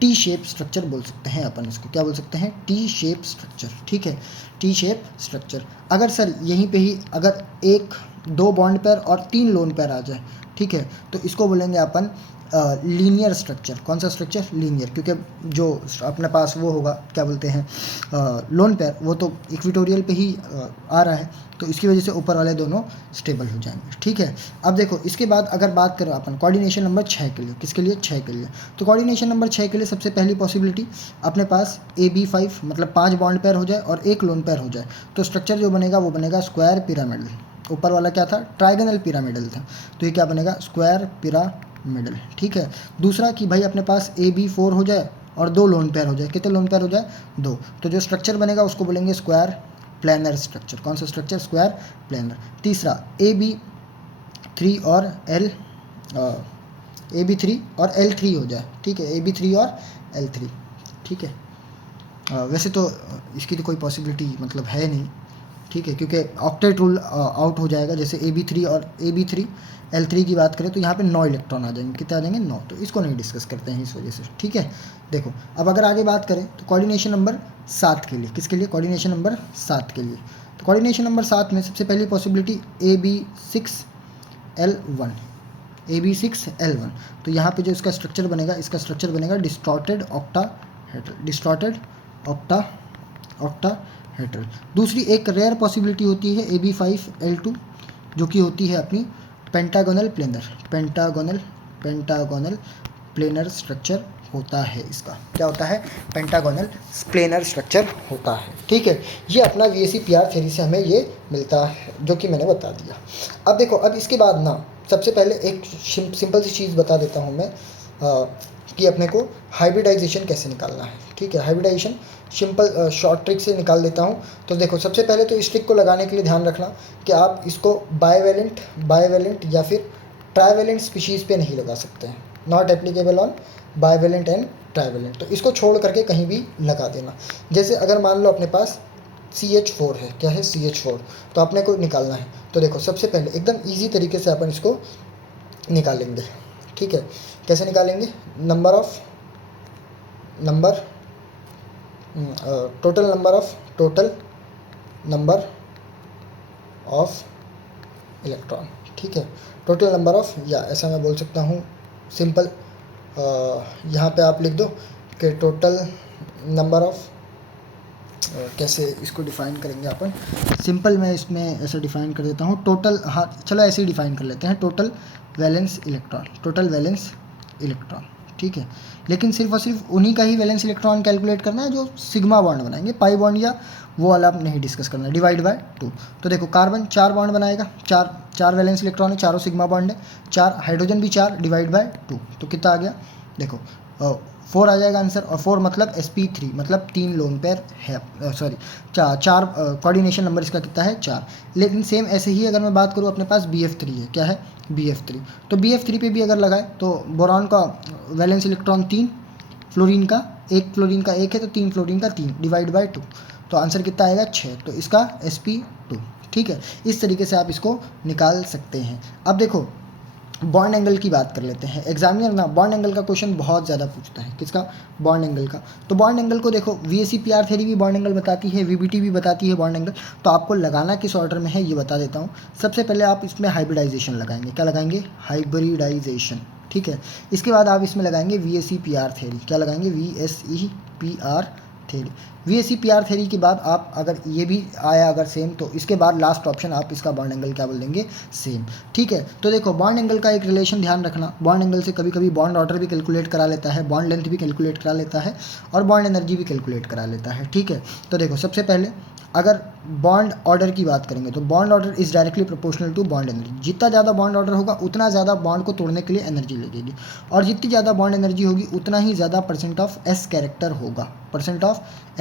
टी शेप स्ट्रक्चर बोल सकते हैं अपन इसको, क्या बोल सकते हैं, टी शेप स्ट्रक्चर, ठीक है, टी शेप स्ट्रक्चर। अगर सर यहीं पे ही अगर एक दो बॉन्ड पेयर और 3 लोन पेयर आ जाए, ठीक है, तो इसको बोलेंगे अपन लीनियर स्ट्रक्चर। कौन सा स्ट्रक्चर, लीनियर, क्योंकि जो अपने पास वो होगा क्या बोलते हैं लोन पेयर, वो तो इक्विटोरियल पे ही आ रहा है, तो इसकी वजह से ऊपर वाले दोनों स्टेबल हो जाएंगे, ठीक है। अब देखो इसके बाद अगर बात करें अपन कोऑर्डिनेशन नंबर 6 के लिए, किसके लिए, 6 के लिए, तो कोऑर्डिनेशन नंबर 6 के लिए सबसे पहली पॉसिबिलिटी अपने पास AB5 मतलब 5 बॉन्ड पेयर हो जाए और एक लोन पेयर हो जाए, तो स्ट्रक्चर जो बनेगा वो बनेगा स्क्वायर पिरामिडल। ऊपर वाला क्या था, ट्राइगोनल पिरामिडल था, तो ये क्या बनेगा, स्क्वायर पिरामिडल, ठीक है। दूसरा कि भाई अपने पास AB4 हो जाए और 2 लोन पेयर हो जाए, कितने लोन पेयर हो जाए, 2, तो जो स्ट्रक्चर बनेगा उसको बोलेंगे स्क्वायर प्लानर स्ट्रक्चर। कौन सा स्ट्रक्चर, स्क्वायर प्लानर। तीसरा AB3 और L3 हो जाए, ठीक है, AB3 और L3, ठीक है। वैसे तो इसकी तो कोई पॉसिबिलिटी मतलब है नहीं, ठीक है, क्योंकि ऑक्टेट रूल आउट हो जाएगा। जैसे AB3 L3 की बात करें तो यहाँ पे 9 इलेक्ट्रॉन आ जाएंगे, कितने आ जाएंगे, 9, तो इसको नहीं डिस्कस करते हैं इस वजह से, ठीक है। देखो अब अगर आगे बात करें तो कोऑर्डिनेशन नंबर 7 के लिए, किसके लिए, कोऑर्डिनेशन नंबर 7 के लिए, तो कोऑर्डिनेशन नंबर 7 में सबसे पहली पॉसिबिलिटी AB6L1, तो यहाँ पे जो इसका स्ट्रक्चर बनेगा डिस्टॉर्टेड ऑक्टाहेड्रल। दूसरी एक रेयर पॉसिबिलिटी होती है AB5L2, जो कि होती है अपनी पेंटागोनल प्लेनर स्ट्रक्चर होता है। इसका क्या होता है, पेंटागोनल प्लेनर स्ट्रक्चर होता है, ठीक है। ये अपना VAC-PR थ्योरी से हमें ये मिलता है, जो कि मैंने बता दिया। अब देखो, अब इसके बाद ना सबसे पहले एक सिंपल सी चीज़ बता देता हूँ मैं कि अपने को हाइब्रिडाइजेशन कैसे निकालना है, ठीक है। हाइब्रिडाइजेशन सिंपल शॉर्ट ट्रिक से निकाल देता हूँ। तो देखो सबसे पहले तो इस ट्रिक को लगाने के लिए ध्यान रखना कि आप इसको बायवेलेंट या फिर ट्राइवेलेंट स्पीशीज़ पे नहीं लगा सकते हैं, not applicable on bivalent and trivalent, तो इसको छोड़ करके कहीं भी लगा देना। जैसे अगर मान लो अपने पास CH4 है, क्या है, CH4, तो अपने को निकालना है। तो देखो सबसे पहले एकदम ईजी तरीके से अपन इसको निकालेंगे, ठीक है। कैसे निकालेंगे, टोटल नंबर ऑफ इलेक्ट्रॉन, ठीक है, टोटल नंबर ऑफ, या ऐसा मैं बोल सकता हूँ सिंपल, यहाँ पे आप लिख दो कि टोटल नंबर ऑफ, कैसे इसको डिफ़ाइन करेंगे अपन, सिंपल मैं इसमें ऐसा डिफ़ाइन कर देता हूँ टोटल, हाँ चलो ऐसे ही डिफ़ाइन कर लेते हैं, टोटल वैलेंस इलेक्ट्रॉन, ठीक है। लेकिन सिर्फ और सिर्फ उन्हीं का ही वैलेंस इलेक्ट्रॉन कैलकुलेट करना है जो सिग्मा बॉन्ड बनाएंगे, पाई बॉन्ड या वो वाला नहीं डिस्कस करना, डिवाइड बाय 2। तो देखो कार्बन 4 बॉन्ड बनाएगा, 4 वैलेंस इलेक्ट्रॉन है, चारों सिग्मा बॉन्ड है, 4 हाइड्रोजन भी 4 डिवाइड बाय 2, तो कितना आ गया, देखो 4 आ जाएगा आंसर, और 4 मतलब sp3 मतलब 3 लोन पेयर है, सॉरी 4 कोऑर्डिनेशन नंबर इसका कितना है, 4। लेकिन सेम ऐसे ही अगर मैं बात करूँ अपने पास BF3 है, क्या है, BF3, तो BF3 पे भी अगर लगाए तो बोरॉन का वैलेंस इलेक्ट्रॉन 3, फ्लोरीन का 1 है, तो 3 फ्लोरीन का 3 डिवाइड बाय 2, तो आंसर कितना आएगा, 6, तो इसका sp2, ठीक है। इस तरीके से आप इसको निकाल सकते हैं। अब देखो बॉन्ड एंगल की बात कर लेते हैं। एग्जामिनर ना बॉन्ड एंगल का क्वेश्चन बहुत ज़्यादा पूछता है, किसका, बॉन्ड एंगल का। तो बॉन्ड एंगल को देखो VAC-PR थ्योरी भी बॉन्ड एंगल बताती है, VBT भी बताती है बॉन्ड एंगल, तो आपको लगाना किस ऑर्डर में है ये बता देता हूँ। सबसे पहले आप इसमें हाइब्रिडाइजेशन लगाएंगे, क्या लगाएंगे, हाइब्रिडाइजेशन, ठीक है। इसके बाद आप इसमें लगाएंगे VAC-PR थ्योरी, क्या लगाएंगे, VAC-PR थ्योरी। VAC-PR थ्योरी के बाद आप अगर ये भी आया अगर सेम, तो इसके बाद लास्ट ऑप्शन आप इसका बॉन्ड एंगल क्या बोल देंगे, सेम, ठीक है। तो देखो बॉन्ड एंगल का एक रिलेशन ध्यान रखना, बॉन्ड एंगल से कभी कभी बॉन्ड ऑर्डर भी कैलकुलेट करा लेता है, बॉन्ड लेंथ भी कैलकुलेट करा लेता है, और बॉन्ड एनर्जी भी कैलकुलेट करा लेता है, ठीक है। तो देखो सबसे पहले अगर बॉन्ड ऑर्डर की बात करेंगे तो bond order is directly proportional to bond energy. जितना ज़्यादा बॉन्ड ऑर्डर होगा उतना ज़्यादा बॉन्ड को तोड़ने के लिए एनर्जी लगेगी, और जितनी ज़्यादा बॉन्ड एनर्जी होगी उतना ही ज़्यादा परसेंट ऑफ एस कैरेक्टर होगा,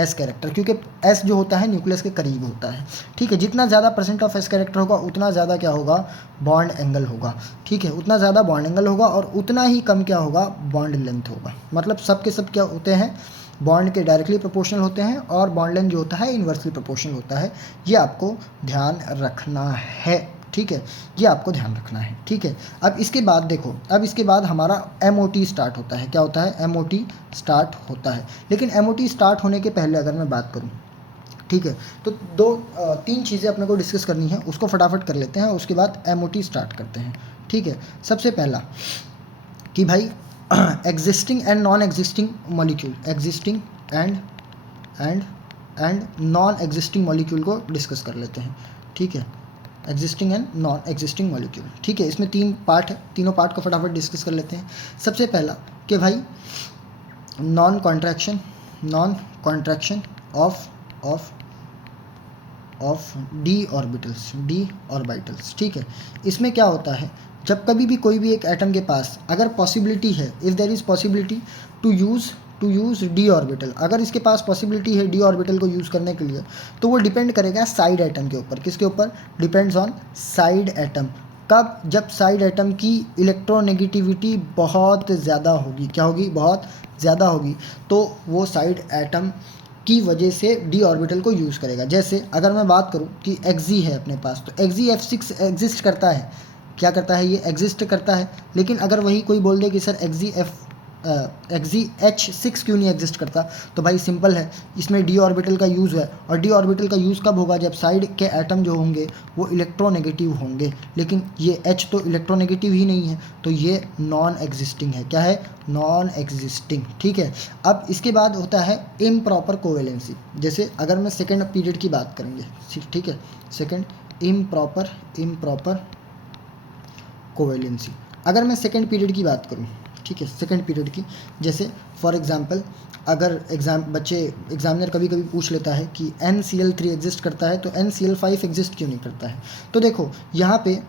क्योंकि एस जो होता है न्यूक्लियस के करीब होता है, ठीक है। जितना ज़्यादा परसेंट ऑफ एस कैरेक्टर होगा उतना ज़्यादा क्या होगा, बॉन्ड एंगल होगा, ठीक है। उतना ज़्यादा बॉन्ड एंगल होगा और उतना ही कम क्या होगा, बॉन्ड लेंथ होगा। मतलब सब के सब क्या होते हैं, बॉन्ड के डायरेक्टली प्रोपोर्शनल होते हैं, और बॉन्ड लेंथ जो होता है इन्वर्सली प्रोपोर्शनल होता है। ये आपको ध्यान रखना है, ठीक है, ये आपको ध्यान रखना है। ठीक है, अब इसके बाद देखो, अब इसके बाद हमारा MOT स्टार्ट होता है। क्या होता है? MOT स्टार्ट होता है। लेकिन MOT स्टार्ट होने के पहले अगर मैं बात करूँ, ठीक है, तो तीन चीज़ें अपने को डिस्कस करनी है, उसको फटाफट कर लेते हैं, उसके बाद MOT स्टार्ट करते हैं। ठीक है, सबसे पहला कि भाई existing and non existing molecule, existing and non existing molecule को डिस्कस कर लेते हैं। ठीक है, existing and non existing molecule. ठीक है, इसमें तीन पार्ट है, तीनों पार्ट को फटाफट डिस्कस कर लेते हैं। सबसे पहला कि भाई non contraction of D orbitals. ठीक है, इसमें क्या होता है, जब कभी भी कोई भी एक एटम के पास अगर पॉसिबिलिटी है, if there is possibility to use D orbital, अगर इसके पास पॉसिबिलिटी है डी ऑर्बिटल को यूज़ करने के लिए, तो वो डिपेंड करेगा साइड एटम के ऊपर। किसके ऊपर? Depends on side atom. कब? जब साइड एटम की इलेक्ट्रोनेगेटिविटी बहुत ज़्यादा होगी। क्या होगी? बहुत ज़्यादा होगी, तो वो साइड एटम की वजह से डी ऑर्बिटल को यूज़ करेगा। जैसे अगर मैं बात करूं कि Xg है अपने पास, तो Xg F6 एग्जिस्ट करता है। क्या करता है? ये एग्जिस्ट करता है। लेकिन अगर वही कोई बोल दे कि सर Xg H6 क्यों नहीं एग्जिस्ट करता, तो भाई सिंपल है, इसमें डी ऑर्बिटल का यूज़ है। और डी ऑर्बिटल का यूज़ कब होगा? जब साइड के एटम जो होंगे वो इलेक्ट्रोनेगेटिव होंगे। लेकिन ये H तो इलेक्ट्रोनेगेटिव ही नहीं है, तो ये नॉन एग्जिस्टिंग है। क्या है? Non existing. ठीक है, अब इसके बाद होता है इम्प्रॉपर कोवेलेंसी। जैसे अगर मैं सेकेंड पीरियड की बात करेंगे, ठीक है, सेकेंड इम्प्रॉपर कोवेलेंसी। अगर मैं सेकेंड पीरियड की बात करूँ, ठीक है, सेकेंड पीरियड की, जैसे फॉर एग्जांपल अगर एग्जामिनर कभी कभी पूछ लेता है कि NCl3 एग्जिस्ट करता है, तो NCl5 एग्जिस्ट क्यों नहीं करता है, तो देखो यहाँ पे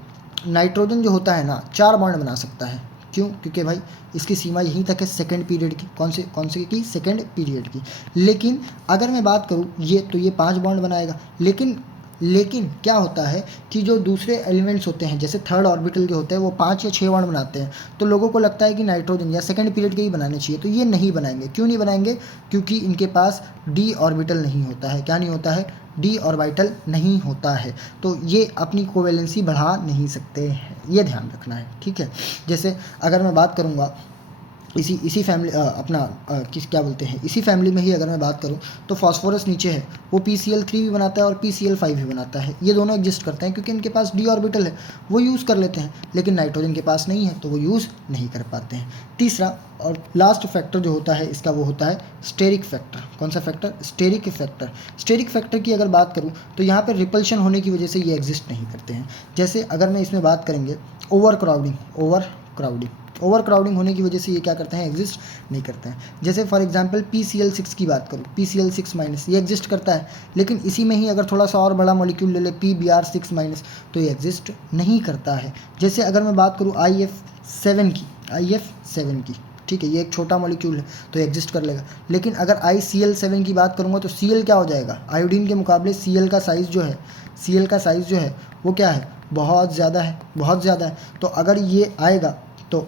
नाइट्रोजन जो होता है ना 4 बॉन्ड बना सकता है। क्यों? क्योंकि भाई इसकी सीमा यहीं तक है सेकेंड पीरियड की। कौन से की? सेकेंड पीरियड की। लेकिन अगर मैं बात करूँ ये 5 बॉन्ड बनाएगा। लेकिन क्या होता है कि जो दूसरे एलिमेंट्स होते हैं, जैसे थर्ड ऑर्बिटल जो होते हैं, वो 5 या 6 बॉन्ड बनाते हैं, तो लोगों को लगता है कि नाइट्रोजन या सेकंड पीरियड के ही बनाने चाहिए, तो ये नहीं बनाएंगे। क्यों नहीं बनाएंगे? क्योंकि इनके पास डी ऑर्बिटल नहीं होता है। क्या नहीं होता है? डी ऑर्बिटल नहीं होता है, तो ये अपनी कोवेलेंसी बढ़ा नहीं सकते हैं, ये ध्यान रखना है। ठीक है, जैसे अगर मैं बात करूँगा इसी फैमिली क्या बोलते हैं, इसी फैमिली में ही अगर मैं बात करूं, तो फास्फोरस नीचे है, वो PCl3 भी बनाता है और PCl5 भी बनाता है। ये दोनों एग्जिस्ट करते हैं क्योंकि इनके पास डी ऑर्बिटल है, वो यूज़ कर लेते हैं। लेकिन नाइट्रोजन के पास नहीं है, तो वो यूज़ नहीं कर पाते हैं। तीसरा और लास्ट फैक्टर जो होता है इसका, वो होता है स्टेरिक फैक्टर। कौन सा factor? Steric factor. Steric factor की अगर बात करूँ, तो यहाँ पर रिपल्शन होने की वजह से ये एग्जिस्ट नहीं करते हैं। जैसे अगर मैं इसमें बात करेंगे ओवर क्राउडिंग होने की वजह से ये क्या करते हैं? एग्जिस्ट नहीं करते हैं। जैसे फॉर एग्जांपल PCl6 की बात करूँ, PCl6-, ये एग्जिस्ट करता है, लेकिन इसी में ही अगर थोड़ा सा और बड़ा मॉलिक्यूल ले ले PBr6-, तो ये एग्जिस्ट नहीं करता है। जैसे अगर मैं बात करूँ IF7 की, ठीक है, ये एक छोटा मॉलिक्यूल है, तो ये एग्जिस्ट कर लेगा। लेकिन अगर ICl7 की बात करूँगा, तो Cl क्या हो जाएगा? आयोडीन के मुकाबले Cl का साइज़ जो है वो क्या है? बहुत ज़्यादा है। तो अगर ये आएगा तो,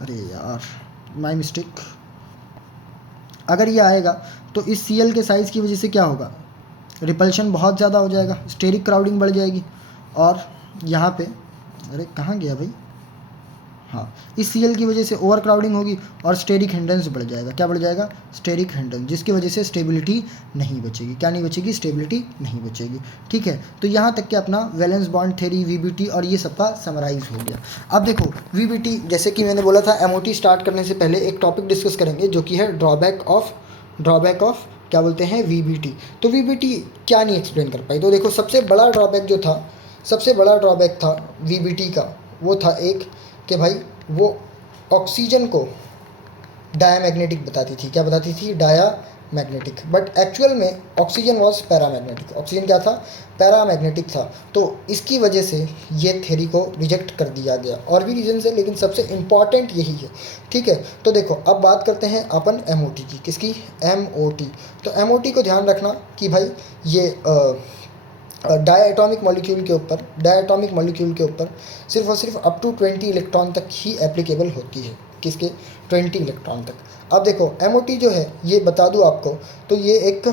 अरे यार माय मिस्टेक, अगर ये आएगा तो इस Cl के साइज़ की वजह से क्या होगा? रिपल्शन बहुत ज़्यादा हो जाएगा, स्टेरिक क्राउडिंग बढ़ जाएगी। और यहाँ पे, अरे कहाँ गया भाई, हाँ, इस Cl की वजह से ओवर क्राउडिंग होगी और स्टेरिक हिंड्रेंस बढ़ जाएगा। क्या बढ़ जाएगा? स्टेरिक हिंड्रेंस, जिसकी वजह से स्टेबिलिटी नहीं बचेगी। क्या नहीं बचेगी? स्टेबिलिटी नहीं बचेगी। ठीक है, तो यहाँ तक कि अपना वैलेंस बॉन्ड थ्योरी, VBT और ये सबका समराइज हो गया। अब देखो VBT, जैसे कि मैंने बोला था, MOT स्टार्ट करने से पहले एक टॉपिक डिस्कस करेंगे जो कि है ड्रॉबैक ऑफ क्या बोलते हैं? VBT। तो VBT क्या नहीं एक्सप्लेन कर पाई, तो देखो सबसे बड़ा ड्रॉबैक था VBT का, वो था एक कि भाई वो ऑक्सीजन को डायामैग्नेटिक बताती थी। क्या बताती थी? डायामैग्नेटिक। बट एक्चुअल में ऑक्सीजन वॉज पैरामैग्नेटिक। ऑक्सीजन क्या था? पैरामैग्नेटिक था। तो इसकी वजह से ये थ्योरी को रिजेक्ट कर दिया गया। और भी रीजन है, लेकिन सबसे इम्पॉर्टेंट यही है। ठीक है, तो देखो अब बात करते हैं अपन MOT की। किसकी? MOT। तो MOT को ध्यान रखना कि भाई ये डायटॉमिक मॉलिक्यूल के ऊपर सिर्फ और सिर्फ अप टू 20 इलेक्ट्रॉन तक ही एप्लीकेबल होती है। किसके? 20 इलेक्ट्रॉन तक। अब देखो MOT जो है, ये बता दूं आपको, तो ये एक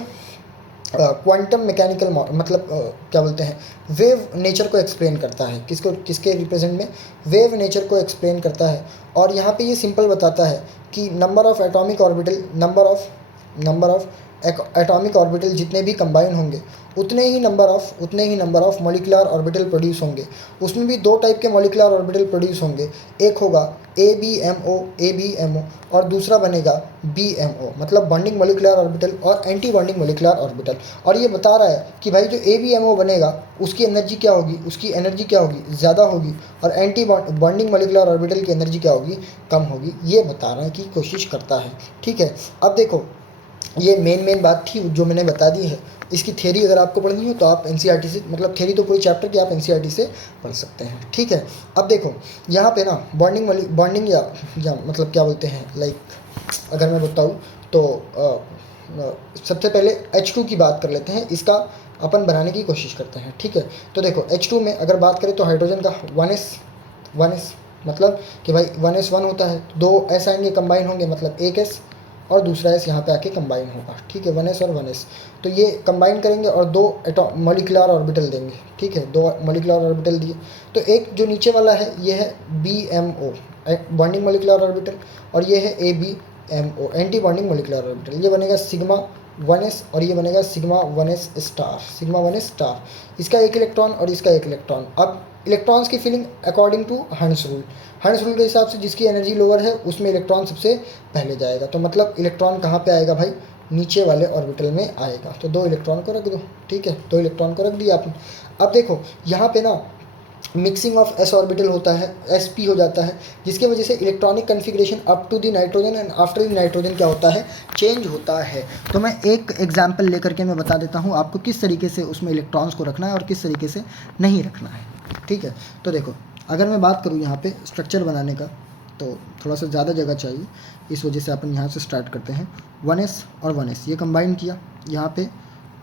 क्वांटम मैकेनिकल मतलब क्या बोलते हैं, वेव नेचर को एक्सप्लेन करता है। किसके रिप्रेजेंट में, वेव नेचर को एक्सप्लेन करता है। और यहाँ पे ये सिंपल बताता है कि number of atomic orbital, number of atomic orbital जितने भी कंबाइन होंगे उतने ही number of molecular orbital produce होंगे। उसमें भी दो टाइप के मॉलिक्यूलर ऑर्बिटल प्रोड्यूस होंगे, एक होगा ABMO और दूसरा बनेगा BMO, मतलब बॉन्डिंग मॉलिक्यूलर ऑर्बिटल और एंटी बॉन्डिंग मॉलिक्यूलर ऑर्बिटल। और ये बता रहा है कि भाई जो ABMO बनेगा उसकी एनर्जी क्या होगी, ज़्यादा होगी, और एंटी बॉन्डिंग मॉलिक्यूलर ऑर्बिटल की एनर्जी क्या होगी, कम होगी। ये बताने की कोशिश करता है। ठीक है, अब देखो ये मेन बात थी जो मैंने बता दी है। इसकी थ्योरी अगर आपको पढ़नी हो तो आप NCERT से, मतलब थ्योरी तो पूरी चैप्टर की आप NCERT से पढ़ सकते हैं। ठीक है, अब देखो यहाँ पे ना बॉन्डिंग या मतलब क्या बोलते हैं, लाइक अगर मैं बताऊँ तो सबसे पहले H2 की बात कर लेते हैं, इसका अपन बनाने की कोशिश करते हैं। ठीक है, तो देखो H2 में अगर बात करें तो हाइड्रोजन का 1s मतलब कि भाई 1s1 होता है, 2s आएंगे कंबाइन होंगे, मतलब एक s और दूसरा एस यहाँ पे आके कंबाइन होगा। ठीक है, 1s और 1s, तो ये कंबाइन करेंगे और दो मॉलिक्यूलर ऑर्बिटल देंगे। ठीक है, दो मॉलिक्यूलर ऑर्बिटल दिए, तो एक जो नीचे वाला है ये है BMO बॉन्डिंग मॉलिक्यूलर ऑर्बिटल, और ये है ABMO anti bonding molecular orbital. ये बनेगा सिग्मा 1s और ये बनेगा सिग्मा 1s स्टार। इसका एक इलेक्ट्रॉन और इसका एक इलेक्ट्रॉन। अब इलेक्ट्रॉन्स की फिलिंग अकॉर्डिंग टू हंस रूल के हिसाब से जिसकी एनर्जी लोअर है उसमें इलेक्ट्रॉन सबसे पहले जाएगा। तो मतलब इलेक्ट्रॉन कहाँ पे आएगा भाई, नीचे वाले ऑर्बिटल में आएगा। तो 2 इलेक्ट्रॉन को रख दो। ठीक है, 2 इलेक्ट्रॉन को रख दिया आपने। अब देखो यहाँ पे ना मिक्सिंग ऑफ s ऑर्बिटल होता है, sp हो जाता है, जिसकी वजह से electronic configuration up to the nitrogen and after the nitrogen क्या होता है, चेंज होता है। तो मैं एक एग्जांपल लेकर के मैं बता देता हूँ आपको किस तरीके से उसमें इलेक्ट्रॉन्स को रखना है और किस तरीके से नहीं रखना है। ठीक है, तो देखो अगर मैं बात करूँ यहाँ पे स्ट्रक्चर बनाने का तो थोड़ा सा ज़्यादा जगह चाहिए, इस वजह से अपन यहाँ से स्टार्ट करते हैं। 1s और 1s ये कंबाइन किया, यहाँ पे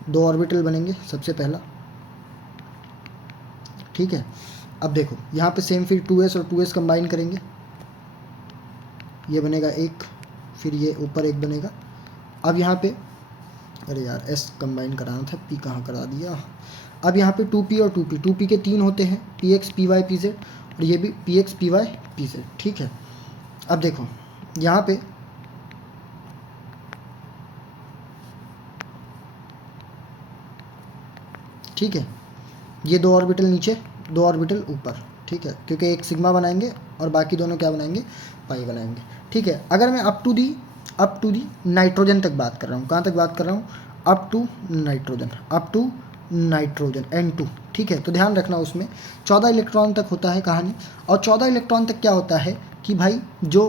2 ऑर्बिटल बनेंगे सबसे पहला। ठीक है, अब देखो यहाँ पे सेम फिर 2s और 2s कंबाइन करेंगे, ये बनेगा एक, फिर ये ऊपर एक बनेगा। अब यहाँ पे अरे यार s कंबाइन कराना था, p कहाँ करा दिया। अब यहाँ पे 2p और 2p के 3 होते हैं, px py pz, और ये भी px py pz। ठीक है, अब देखो यहाँ पे ठीक है, ये 2 ऑर्बिटल नीचे 2 ऑर्बिटल ऊपर। ठीक है, क्योंकि एक सिग्मा बनाएंगे और बाकी दोनों क्या बनाएंगे, पाई बनाएंगे। ठीक है, अगर मैं अप टू दी नाइट्रोजन तक बात कर रहा हूँ, कहाँ तक बात कर रहा हूँ, अप टू नाइट्रोजन N2। ठीक है, तो ध्यान रखना उसमें 14 इलेक्ट्रॉन तक होता है कहानी, और 14 इलेक्ट्रॉन तक क्या होता है कि भाई जो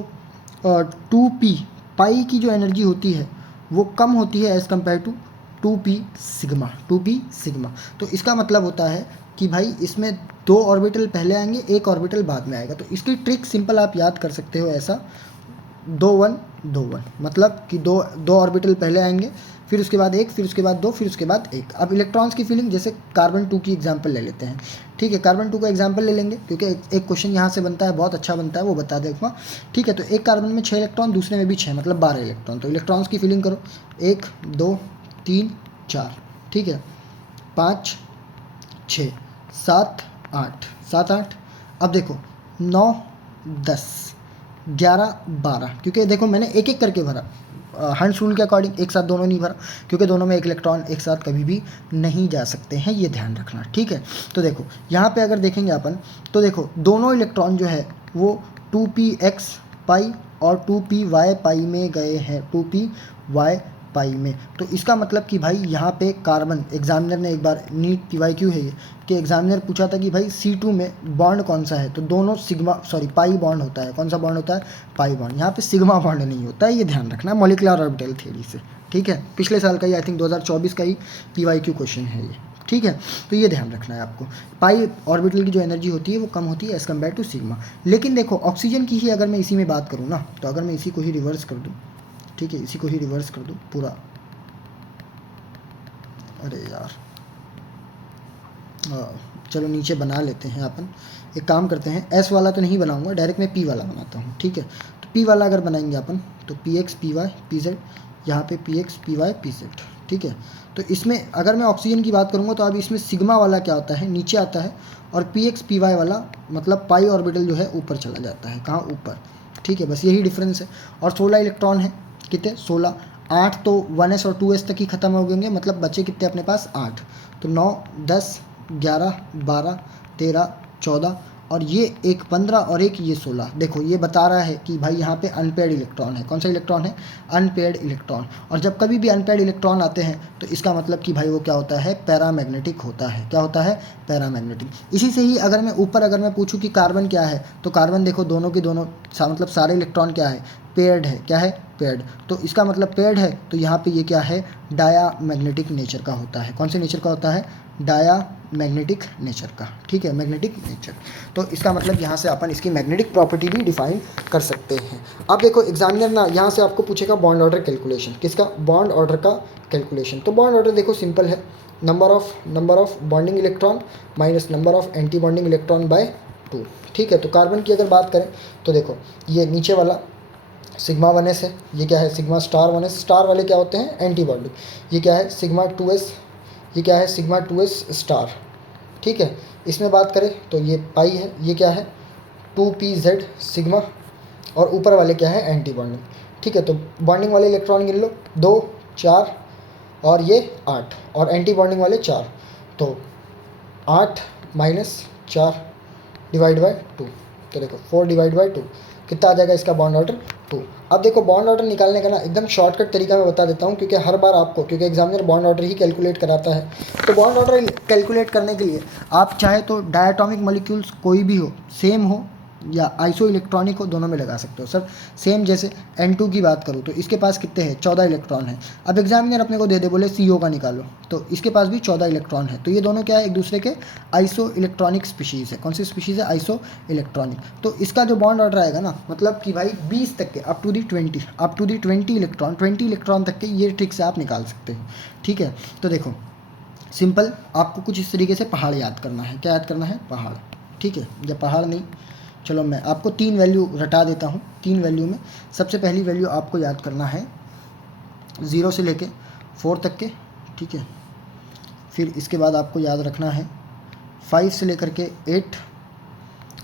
2p पाई की जो एनर्जी होती है वो कम होती है as compare to 2p sigma. तो इसका मतलब होता है कि भाई इसमें 2 ऑर्बिटल पहले आएंगे, 1 ऑर्बिटल बाद में आएगा। तो इसकी ट्रिक सिंपल आप याद कर सकते हो ऐसा, 2 1 2 1, मतलब कि दो ऑर्बिटल पहले आएंगे, फिर उसके बाद 1, फिर उसके बाद 2, फिर उसके बाद 1। अब इलेक्ट्रॉन्स की फिलिंग जैसे कार्बन 2 की एग्जांपल ले लेते हैं। ठीक है, कार्बन 2 का एग्जांपल ले लेंगे क्योंकि एक क्वेश्चन यहाँ से बनता है, बहुत अच्छा बनता है, वो बता देखो। ठीक है, तो एक कार्बन में 6 इलेक्ट्रॉन, दूसरे में भी 6, मतलब 12 इलेक्ट्रॉन। तो इलेक्ट्रॉन्स की फिलिंग करो, 1 2 3 4, ठीक है, 5 6 7 8। अब देखो 9 10 11 12, क्योंकि देखो मैंने एक एक करके भरा, हंस रूल के अकॉर्डिंग एक साथ दोनों नहीं भरा, क्योंकि दोनों में एक इलेक्ट्रॉन एक साथ कभी भी नहीं जा सकते हैं, ये ध्यान रखना। ठीक है, तो देखो यहाँ पे अगर देखेंगे अपन तो देखो दोनों इलेक्ट्रॉन जो है वो 2px पाई और 2py पाई में गए हैं, 2py पाई में। तो इसका मतलब कि भाई यहाँ पे कार्बन, एग्जामिनर ने एक बार नीट PYQ है ये, कि एग्जामिनर पूछा था कि भाई C2 में बॉन्ड कौन सा है, तो दोनों पाई बॉन्ड होता है। कौन सा बॉन्ड होता है, पाई बॉन्ड। यहाँ पे सिग्मा बॉन्ड नहीं होता है, ये ध्यान रखना है मॉलिक्यूलर ऑर्बिटल थ्योरी से। ठीक है, पिछले साल का ही, आई थिंक 2024 का ही PYQ क्वेश्चन है ये। ठीक है, तो ये ध्यान रखना है आपको, पाई ऑर्बिटल की जो एनर्जी होती है वो कम होती है एज़ कम्पेयर टू सिग्मा। लेकिन देखो ऑक्सीजन की ही अगर मैं इसी में बात करूँ ना, तो अगर मैं इसी को ही रिवर्स कर दूँ, ठीक है, इसी को ही रिवर्स कर दूँ पूरा, अरे यार चलो नीचे बना लेते हैं अपन, एक काम करते हैं, S वाला तो नहीं बनाऊंगा, डायरेक्ट मैं P वाला बनाता हूँ। ठीक है, तो P वाला अगर बनाएंगे अपन तो px py pz, यहाँ पे px py pz। ठीक है। तो इसमें अगर मैं ऑक्सीजन की बात करूँगा तो अब इसमें सिग्मा वाला क्या होता है, नीचे आता है, और px py वाला मतलब पाई ऑर्बिटल जो है ऊपर चला जाता है, कहाँ, ऊपर, ठीक है। बस यही डिफरेंस है। और 16 इलेक्ट्रॉन है, कितने, 16, 8 तो 1s और 2s तक ही खत्म हो गएंगे, मतलब बचे कितने अपने पास, 8। तो 9, 10, 11, 12, 13, 14 और ये एक 15 और एक ये 16। देखो ये बता रहा है कि भाई यहाँ पे अनपेयर्ड इलेक्ट्रॉन है। कौन सा इलेक्ट्रॉन है, अनपेयर्ड इलेक्ट्रॉन। और जब कभी भी अनपेयर्ड इलेक्ट्रॉन आते हैं तो इसका मतलब कि भाई वो क्या होता है, पैरामैग्नेटिक होता है। क्या होता है, पैरामैग्नेटिक। इसी से ही अगर मैं पूछूं कि कार्बन क्या है, तो कार्बन देखो दोनों के दोनों मतलब सारे इलेक्ट्रॉन क्या है, पेयर्ड है। क्या है, पेयर्ड। तो इसका मतलब पेयर्ड है, तो यहाँ पे ये क्या है, डायामैग्नेटिक नेचर का होता है। कौन से नेचर का होता है, डायामैग्नेटिक नेचर का, ठीक है, मैग्नेटिक नेचर। तो इसका मतलब यहाँ से अपन इसकी मैग्नेटिक प्रॉपर्टी भी डिफाइन कर सकते हैं। अब देखो एग्जामिनर ना यहाँ से आपको पूछेगा बॉन्ड ऑर्डर कैलकुलेशन, किसका, बॉन्ड ऑर्डर का कैलकुलेशन। तो बॉन्ड ऑर्डर देखो सिंपल है, number of bonding electron minus number of anti bonding electron by 2, ठीक है। तो कार्बन की अगर बात करें तो देखो ये नीचे वाला सिग्मा 1s है, ये क्या है, सिग्मा स्टार 1s। स्टार वाले क्या होते हैं, एंटी बॉन्डिंग। ये क्या है, सिग्मा 2s, ये क्या है, सिग्मा 2s स्टार, ठीक है। इसमें बात करें तो ये पाई है, ये क्या है, 2pz सिग्मा, और ऊपर वाले क्या है, एंटी बॉन्डिंग, ठीक है। तो बॉन्डिंग वाले इलेक्ट्रॉन गिन लो, 2, 4 और ये 8, और एंटी बॉन्डिंग वाले 4। तो 8 माइनस 4 डिवाइड बाय 2, तो देखो 4 डिवाइड बाय 2 कितना आ जाएगा इसका बॉन्ड ऑर्डर, 2। अब देखो बॉन्ड ऑर्डर निकालने का ना एकदम शॉर्टकट तरीका मैं बता देता हूँ, क्योंकि हर बार आपको, क्योंकि एग्जामिनर बॉन्ड ऑर्डर ही कैलकुलेट कराता है। तो बॉन्ड ऑर्डर कैलकुलेट करने के लिए आप चाहे तो डायटोमिक मॉलिक्यूल्स कोई भी हो, सेम हो या आइसो इलेक्ट्रॉनिक हो, दोनों में लगा सकते हो। सर सेम जैसे N2 की बात करूँ तो इसके पास कितने हैं, 14 इलेक्ट्रॉन है। अब एग्जामिनर अपने को दे दे, बोले CO का निकालो, तो इसके पास भी 14 इलेक्ट्रॉन है। तो ये दोनों क्या है, एक दूसरे के आइसो इलेक्ट्रॉनिक स्पीशीज़ है। कौन सी स्पीशीज़ है, आइसो इलेक्ट्रॉनिक। तो इसका जो बॉन्ड ऑर्डर आएगा ना, मतलब कि भाई 20 तक के up to the 20 electron, 20 electron तक के ये ट्रिक से आप निकाल सकते हो, ठीक है। तो देखो सिंपल आपको कुछ इस तरीके से पहाड़ याद करना है। क्या याद करना है, पहाड़, ठीक है। या पहाड़ नहीं, चलो मैं आपको 3 वैल्यू रटा देता हूँ। 3 वैल्यू में सबसे पहली वैल्यू आपको याद करना है 0 से लेके 4 तक के, ठीक है। फिर इसके बाद आपको याद रखना है 5 से लेकर के 8,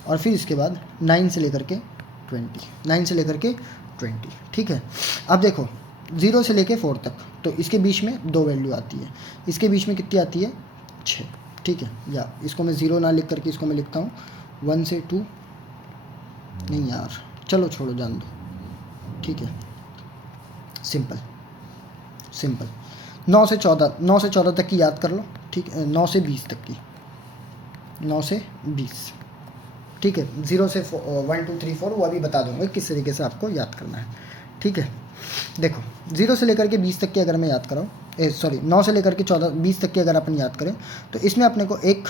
और फिर इसके बाद 9 से लेकर के 20, ठीक है। अब देखो 0 से लेके 4 तक, तो इसके बीच में 2 वैल्यू आती है, इसके बीच में कितनी आती है, 6, ठीक है। या इसको मैं 0 ना लिख करके इसको मैं लिखता हूँ 1 से 2, नहीं यार चलो छोड़ो जान दो, ठीक है। सिंपल 9 से 14 तक की याद कर लो, ठीक है। 9 से 20 तक की, 9 से 20, ठीक है। 0 से 1 2 3 4 वो अभी बता दूंगा किस तरीके से आपको याद करना है, ठीक है। देखो 0 से लेकर के 20 तक की अगर मैं याद कराऊँ, 9 से लेकर के 20 तक की अगर अपन याद करें, तो इसमें अपने को एक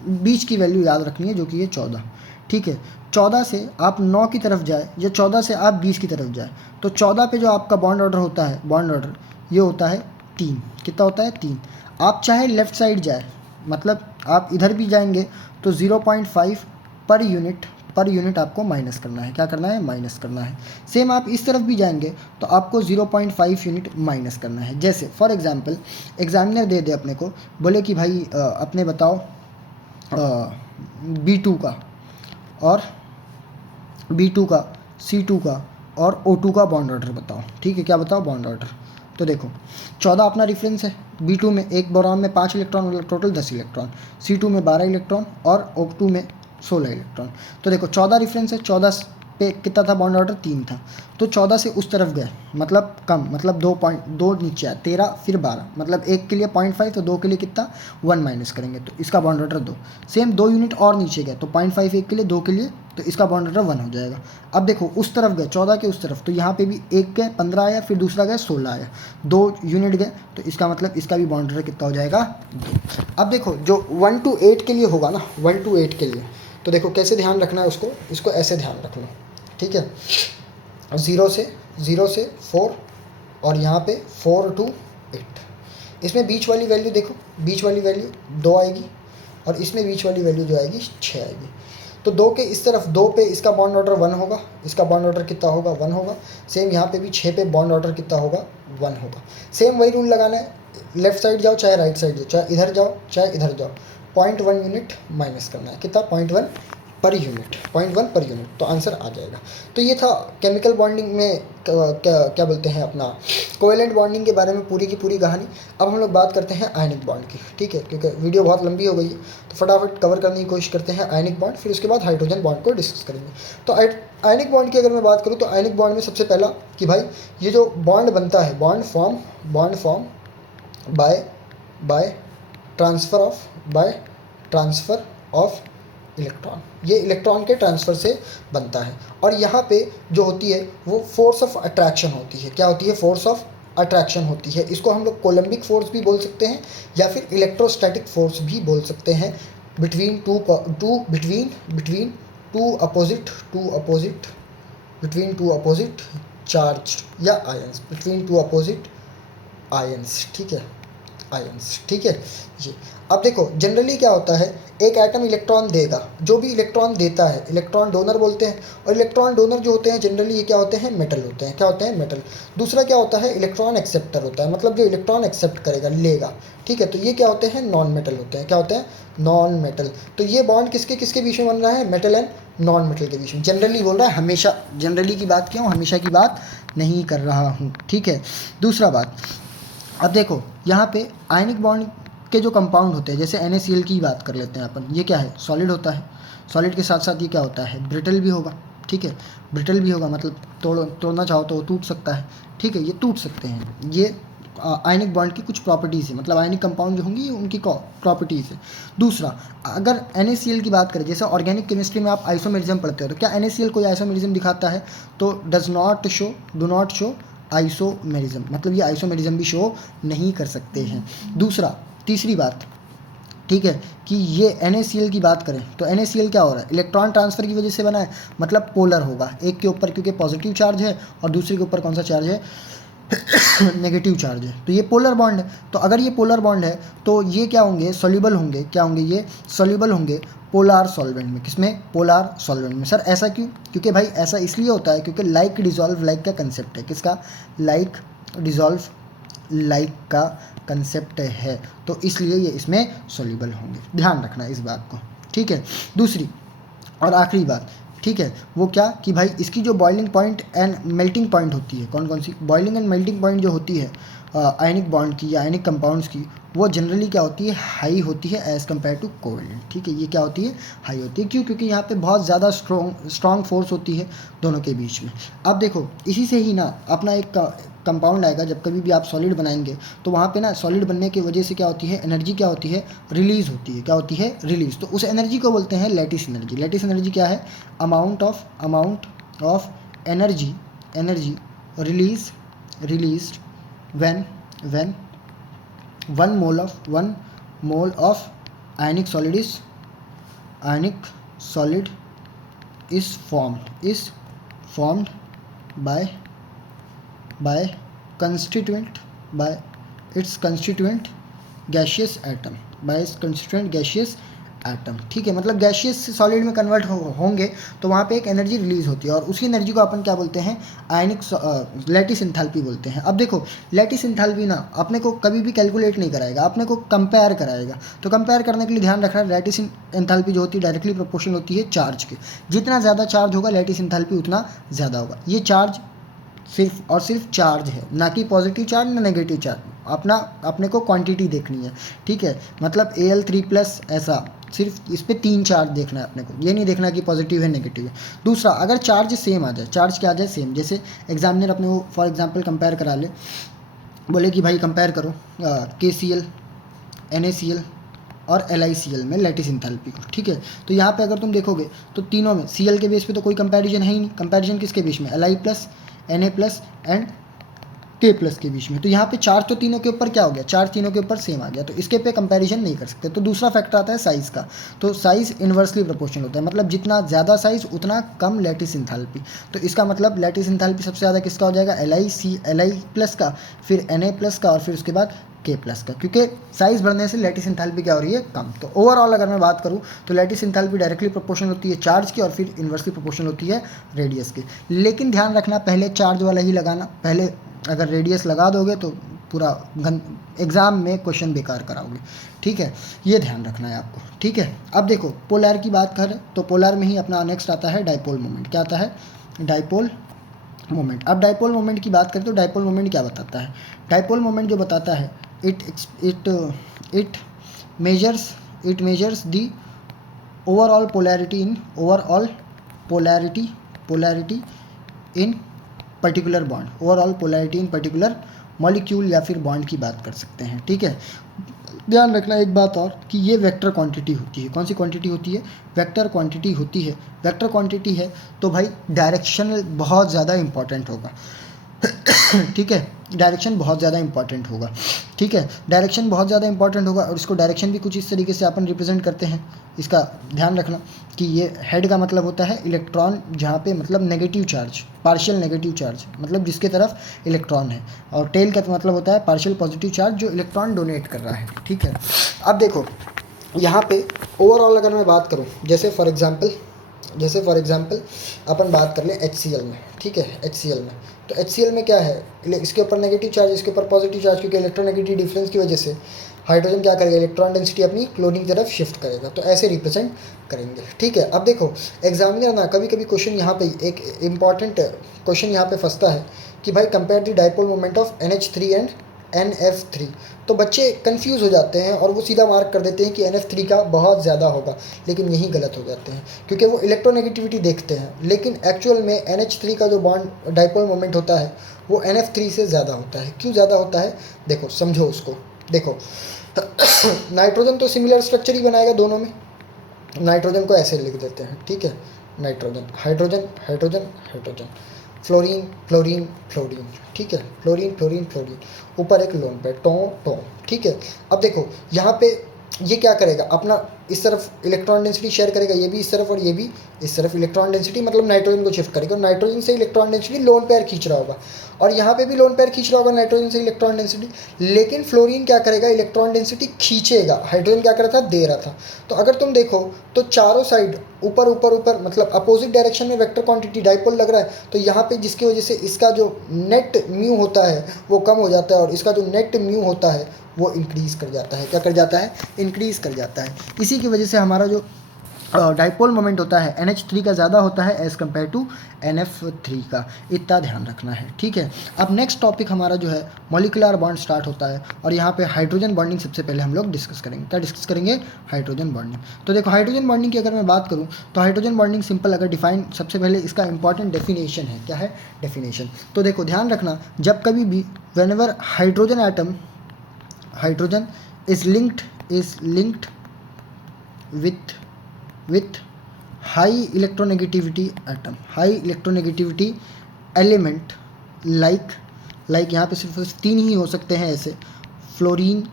बीच की वैल्यू याद रखनी है, जो कि है 14, ठीक है। 14 से आप 9 की तरफ जाए या 14 से आप 20 की तरफ जाए, तो 14 पे जो आपका बॉन्ड ऑर्डर होता है, बॉन्ड ऑर्डर ये होता है 3। कितना होता है, 3। आप चाहे लेफ़्ट साइड जाए, मतलब आप इधर भी जाएंगे तो 0.5 पर यूनिट आपको माइनस करना है। क्या करना है, माइनस करना है। सेम आप इस तरफ भी जाएंगे तो आपको 0.5 यूनिट माइनस करना है। जैसे फॉर एग्जांपल एग्जामिनर दे दे अपने को, बोले कि भाई अपने बताओ B2 का और B2 का, C2 का और O2 का बॉन्ड ऑर्डर बताओ, ठीक है। क्या बताओ, बॉन्ड ऑर्डर। तो देखो 14 अपना रेफरेंस है, B2 में एक बोरॉन में 5 इलेक्ट्रॉन, मतलब टोटल 10 इलेक्ट्रॉन, C2 में 12 इलेक्ट्रॉन और O2 में 16 इलेक्ट्रॉन। तो देखो 14 रेफरेंस है, 14 पे कितना था बॉन्ड ऑर्डर, 3 था। तो 14 से उस तरफ गए, मतलब कम, मतलब 2 नीचे आया, 13 फिर 12, मतलब एक के लिए 0.5, तो 2 के लिए कितना 1 माइनस करेंगे, तो इसका बॉन्ड ऑर्डर 2। सेम 2 यूनिट और नीचे गए तो 0.5 एक के लिए, 2 के लिए, तो इसका बॉन्ड ऑर्डर 1 हो जाएगा। अब देखो उस तरफ गए 14 के उस तरफ, तो यहाँ पे भी एक गए 15 आया, फिर दूसरा गए 16 आया, 2 यूनिट गए, तो इसका मतलब इसका भी बॉन्ड ऑर्डर कितना हो जाएगा, 2। अब देखो जो 1 to 8 के लिए होगा ना, 1 to 8 के लिए, तो देखो कैसे ध्यान रखना है उसको, इसको ऐसे ध्यान रख लो, ठीक है। 0 से 4 और यहाँ पे 4 to 8, इसमें बीच वाली वैल्यू देखो, बीच वाली वैल्यू 2 आएगी और इसमें बीच वाली वैल्यू जो आएगी 6 आएगी। तो 2 के इस तरफ 2 पे इसका बॉन्ड ऑर्डर 1 होगा, इसका बॉन्ड ऑर्डर कितना होगा 1 होगा। सेम यहाँ पे भी 6 पे बॉन्ड ऑर्डर कितना होगा 1 होगा। सेम वही रूल लगाना है, लेफ्ट साइड जाओ चाहे राइट साइड जाओ, चाहे इधर जाओ चाहे इधर जाओ, 0.1 यूनिट माइनस करना है, कितना 0.1 पर यूनिट, 0.1 पर यूनिट, तो आंसर आ जाएगा। तो ये था केमिकल बॉन्डिंग में क्या बोलते हैं अपना कोवेलेंट बॉन्डिंग के बारे में पूरी की पूरी कहानी। अब हम लोग बात करते हैं आयनिक बॉन्ड की, ठीक है, क्योंकि वीडियो बहुत लंबी हो गई है तो फटाफट कवर करने की कोशिश करते हैं आयनिक बॉन्ड, फिर उसके बाद हाइड्रोजन बॉन्ड को डिस्कस करेंगे। तो आयनिक बॉन्ड की अगर मैं बात करूँ तो आयनिक बॉन्ड में सबसे पहला कि भाई ये जो बॉन्ड बनता है, bond form by transfer of electron, ये इलेक्ट्रॉन के ट्रांसफ़र से बनता है। और यहाँ पे जो होती है वो फोर्स ऑफ अट्रैक्शन होती है। क्या होती है? फोर्स ऑफ अट्रैक्शन होती है। इसको हम लोग कोलम्बिक फोर्स भी बोल सकते हैं या फिर इलेक्ट्रोस्टैटिक फोर्स भी बोल सकते हैं, बिटवीन टू अपोजिट चार्ज या ions, between two opposite ions, ठीक है, आयंस, ठीक है जी। अब देखो जनरली क्या होता है, एक एटम इलेक्ट्रॉन देगा, जो भी इलेक्ट्रॉन देता है इलेक्ट्रॉन डोनर बोलते हैं, और इलेक्ट्रॉन डोनर जो होते हैं जनरली ये क्या होते हैं? मेटल होते हैं। क्या होते हैं? मेटल। दूसरा क्या होता है? इलेक्ट्रॉन एक्सेप्टर होता है, मतलब जो इलेक्ट्रॉन एक्सेप्ट करेगा, लेगा, ठीक है, तो ये क्या होते हैं? नॉन मेटल होते हैं। क्या होते हैं? Non metal. तो ये बॉन्ड किसके किसके बीच में बन रहा है? मेटल एंड नॉन मेटल के बीच में। जनरली बोल रहा है, हमेशा जनरली की बात क्यों, हमेशा की बात नहीं कर रहा हूँ, ठीक है। दूसरा बात, अब देखो यहाँ पे आयनिक बॉन्ड के जो कंपाउंड होते हैं, जैसे NaCl की बात कर लेते हैं अपन, ये क्या है? सॉलिड होता है। सॉलिड के साथ साथ ये क्या होता है? ब्रिटल भी होगा, ठीक है, ब्रिटल भी होगा, मतलब तोड़ना चाहो तो वो टूट सकता है, ठीक है, ये टूट सकते हैं। ये आयनिक बॉन्ड की कुछ प्रॉपर्टीज़ है, मतलब आयनिक कंपाउंड जो होंगी ये उनकी प्रॉपर्टीज़ है। दूसरा, अगर NaCl की बात करें, जैसे ऑर्गेनिक केमिस्ट्री में आप आइसोमेरिज्म पढ़ते हो, तो क्या NaCl कोई आइसोमेरिज्म दिखाता है? तो डू नॉट शो आइसोमेरिज्म, मतलब ये आइसोमेरिज्म भी शो नहीं कर सकते हैं। दूसरा, तीसरी बात, ठीक है, कि ये NaCl की बात करें तो NaCl क्या हो रहा है? इलेक्ट्रॉन ट्रांसफ़र की वजह से बना है, मतलब पोलर होगा, एक के ऊपर क्योंकि पॉजिटिव चार्ज है और दूसरे के ऊपर कौन सा चार्ज है? नेगेटिव चार्ज है, तो ये पोलर बॉन्ड है। तो अगर ये पोलर बॉन्ड है तो ये क्या होंगे? सॉल्युबल होंगे। क्या होंगे? ये सॉल्युबल होंगे पोलार सॉल्वेंट में। किसमें? पोलार सॉल्वेंट में। सर ऐसा क्यों? क्योंकि भाई ऐसा इसलिए होता है क्योंकि लाइक डिजॉल्व लाइक का कंसेप्ट है। किसका? लाइक डिजॉल्व लाइक का कंसेप्ट है, तो इसलिए ये इसमें सॉल्युबल होंगे। ध्यान रखना इस बात को, ठीक है। दूसरी और आखिरी बात, ठीक है, वो क्या कि भाई इसकी जो boiling point and melting point होती है, कौन कौन सी बॉइलिंग एंड मेल्टिंग पॉइंट जो होती है आयनिक बॉन्ड की या आयनिक कंपाउंड्स की, वो जनरली क्या होती है? हाई होती है एज़ कम्पेयर टू कोवेलेंट, ठीक है। ये क्या होती है? हाई होती है। क्यों? क्योंकि यहाँ पे बहुत ज़्यादा स्ट्रॉन्ग फोर्स होती है दोनों के बीच में। अब देखो इसी से ही ना अपना एक कंपाउंड आएगा, जब कभी भी आप सॉलिड बनाएंगे तो वहाँ पे ना सॉलिड बनने की वजह से क्या होती है? एनर्जी क्या होती है? रिलीज़ होती है। क्या होती है? रिलीज़। तो उस एनर्जी को बोलते हैं लैटिस एनर्जी। लैटिस एनर्जी क्या है? Amount of energy released when 1 mole of ionic solid is formed by its constituent gaseous atom, ठीक है, मतलब गैशियस से सॉलिड में कन्वर्ट होंगे तो वहाँ पे एक एनर्जी रिलीज होती है और उसी एनर्जी को अपन क्या बोलते हैं? आयनिक लैटिस एंथैल्पी बोलते हैं। अब देखो लैटिस एंथैल्पी ना अपने को कभी भी कैलकुलेट नहीं कराएगा, अपने को कंपेयर कराएगा। तो कंपेयर करने के लिए ध्यान रखना, लैटिस एंथैल्पी जो होती है डायरेक्टली प्रोपोर्शनल होती है चार्ज के। जितना ज़्यादा चार्ज होगा लैटिस एंथैल्पी उतना ज़्यादा होगा। ये चार्ज सिर्फ और सिर्फ चार्ज है, ना कि पॉजिटिव चार्ज ना नेगेटिव चार्ज। अपने को क्वांटिटी देखनी है, ठीक है, मतलब Al3+ ऐसा सिर्फ इस पे 3 चार्ज देखना है अपने को, ये नहीं देखना कि पॉजिटिव है नेगेटिव है। दूसरा, अगर चार्ज सेम आ जाए, चार्ज क्या आ जाए? सेम। जैसे एग्जामिनर अपने को फॉर एग्जांपल कंपेयर करा ले, बोले कि भाई कंपेयर करो KCl NaCl और LiCl में लैटिस एंथैल्पी को, ठीक है। तो यहाँ पे अगर तुम देखोगे तो तीनों में Cl के बेस पे तो कोई कंपैरिजन है ही नहीं। कंपैरिजन किसके बीच में? Li+ Na+ एंड K+ के बीच में। तो यहाँ पे चार्ज तो तीनों के ऊपर क्या हो गया? चार्ज तीनों के ऊपर सेम आ गया, तो इसके पे कंपैरिजन नहीं कर सकते। तो दूसरा फैक्टर आता है साइज़ का। तो साइज़ इन्वर्सली प्रोपोर्शनल होता है, मतलब जितना ज़्यादा साइज़ उतना कम लैटिस एंथैल्पी। तो इसका मतलब लैटिस एंथैल्पी सबसे ज़्यादा किसका हो जाएगा? Li+ का, फिर Na+ का और फिर उसके बाद K+ का, क्योंकि साइज़ बढ़ने से लैटिस एंथैल्पी क्या हो रही है, कम। तो ओवरऑल अगर मैं बात करूँ तो लैटिस एंथैल्पी डायरेक्टली प्रोपोर्शनल होती है चार्ज की और फिर इन्वर्सली प्रोपोर्शनल होती है रेडियस की। लेकिन ध्यान रखना पहले चार्ज वाला ही लगाना, पहले अगर रेडियस लगा दोगे तो पूरा एग्ज़ाम में क्वेश्चन बेकार कराओगे, ठीक है, ये ध्यान रखना है आपको, ठीक है। अब देखो पोलर की बात करें तो पोलर में ही अपना नेक्स्ट आता है डाइपोल मोमेंट। क्या आता है, डाइपोल मोमेंट। अब डाइपोल मोमेंट की बात करें तो डाइपोल मोमेंट क्या बताता है, डाइपोल मोमेंट जो बताता है it measures the overall polarity in particular bond, overall polarity in particular molecule या फिर बॉन्ड की बात कर सकते हैं, ठीक है। ध्यान रखना एक बात और कि ये वेक्टर क्वांटिटी होती है। कौन सी क्वांटिटी होती है, वेक्टर क्वांटिटी होती है। वेक्टर क्वांटिटी है तो भाई डायरेक्शन बहुत ज़्यादा इंपॉर्टेंट होगा ठीक है, डायरेक्शन बहुत ज़्यादा इंपॉर्टेंट होगा, ठीक है, डायरेक्शन बहुत ज़्यादा इंपॉर्टेंट होगा। और इसको डायरेक्शन भी कुछ इस तरीके से अपन रिप्रेजेंट करते हैं। इसका ध्यान रखना कि ये हेड का मतलब होता है इलेक्ट्रॉन, जहाँ पे मतलब negative charge, partial negative charge, मतलब जिसके तरफ इलेक्ट्रॉन है। और टेल का मतलब होता है पार्शियल पॉजिटिव चार्ज, जो इलेक्ट्रॉन डोनेट कर रहा है, ठीक है। अब देखो यहाँ पे ओवरऑल अगर मैं बात करूँ, जैसे फॉर एग्जांपल अपन बात कर लें HCl में, ठीक है, HCl में, तो HCl में क्या है, इसके ऊपर नेगेटिव चार्ज, इसके ऊपर पॉजिटिव चार्ज, क्योंकि इलेक्ट्रोनेगेटिव डिफरेंस की वजह से हाइड्रोजन क्या करेगा, इलेक्ट्रॉन डेंसिटी अपनी क्लोरीन की तरफ शिफ्ट करेगा। तो ऐसे रिप्रेजेंट करेंगे, ठीक है। अब देखो एग्जामिनर ना कभी कभी क्वेश्चन यहाँ पे एक इंपॉर्टेंट क्वेश्चन यहाँ पे फंसता है कि भाई compare the dipole moment of NH3 and NF3। तो बच्चे कंफ्यूज हो जाते हैं और वो सीधा मार्क कर देते हैं कि NF3 का बहुत ज़्यादा होगा, लेकिन यही गलत हो जाते हैं क्योंकि वो इलेक्ट्रोनेगेटिविटी देखते हैं, लेकिन एक्चुअल में NH3 का जो बॉन्ड डाइपोल मोमेंट होता है वो NF3 से ज़्यादा होता है। क्यों ज़्यादा होता है, देखो समझो उसको। देखो नाइट्रोजन तो सिमिलर स्ट्रक्चर ही बनाएगा दोनों में, नाइट्रोजन को ऐसे लिख देते हैं, ठीक है, nitrogen, hydrogen, hydrogen, hydrogen, fluorine, fluorine, fluorine, ठीक है, फ्लोरीन, फ्लोरीन, फ्लोरीन, ऊपर एक लोन पे टो, ठीक है। अब देखो यहाँ पे ये क्या करेगा, अपना इस तरफ इलेक्ट्रॉन डेंसिटी शेयर करेगा, ये भी इस तरफ और ये भी इस तरफ इलेक्ट्रॉन डेंसिटी, मतलब नाइट्रोजन को शिफ्ट करेगा। नाइट्रोजन से इलेक्ट्रॉन डेंसिटी लोन पेयर खींच रहा होगा और यहाँ पे भी लोन पेयर खींच रहा होगा नाइट्रोजन से इलेक्ट्रॉन डेंसिटी, लेकिन फ्लोरीन क्या करेगा, इलेक्ट्रॉन डेंसिटी खींचेगा, हाइड्रोजन क्या कर रहा था, दे रहा था। तो अगर तुम देखो तो चारों साइड ऊपर ऊपर ऊपर मतलब अपोजिट डायरेक्शन में वेक्टर क्वांटिटी डाइपोल लग रहा है, तो यहाँ पे जिसकी वजह से इसका जो नेट म्यू होता है वो कम हो जाता है और इसका जो नेट म्यू होता है वो इंक्रीज़ कर जाता है। क्या कर जाता है, इंक्रीज़ कर जाता है। इसी की वजह से हमारा जो डाइपोल मोमेंट होता है NH3 का ज़्यादा होता है एज़ कम्पेयर टू NF3 का, इतना ध्यान रखना है, ठीक है। अब नेक्स्ट टॉपिक हमारा जो है मॉलिक्यूलर बॉन्ड स्टार्ट होता है और यहाँ पे हाइड्रोजन बॉन्डिंग सबसे पहले हम लोग डिस्कस करेंगे। क्या डिस्कस करेंगे, हाइड्रोजन बॉन्डिंग। तो देखो हाइड्रोजन बॉन्डिंग की अगर मैं बात करूँ तो हाइड्रोजन बॉन्डिंग सिंपल अगर डिफाइन, सबसे पहले इसका इंपॉर्टेंट डेफिनेशन है। क्या है डेफिनेशन, तो देखो ध्यान रखना, जब कभी भी whenever hydrogen atom, hydrogen is linked with high electronegativity atom, high electronegativity element like यहाँ पे सिर्फ 3 ही हो सकते हैं ऐसे, फ्लोरीन,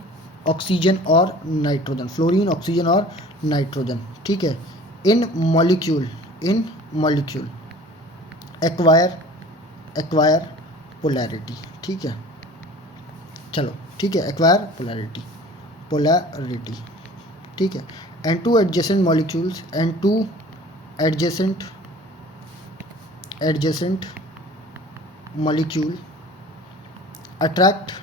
ऑक्सीजन और नाइट्रोजन, फ्लोरीन, ऑक्सीजन और नाइट्रोजन, ठीक है। इन मॉलिक्यूल एक्वायर पोलैरिटी, ठीक है, चलो ठीक है, एक्वायर पोलैरिटी, ठीक है। and two adjacent molecules and two adjacent molecule attract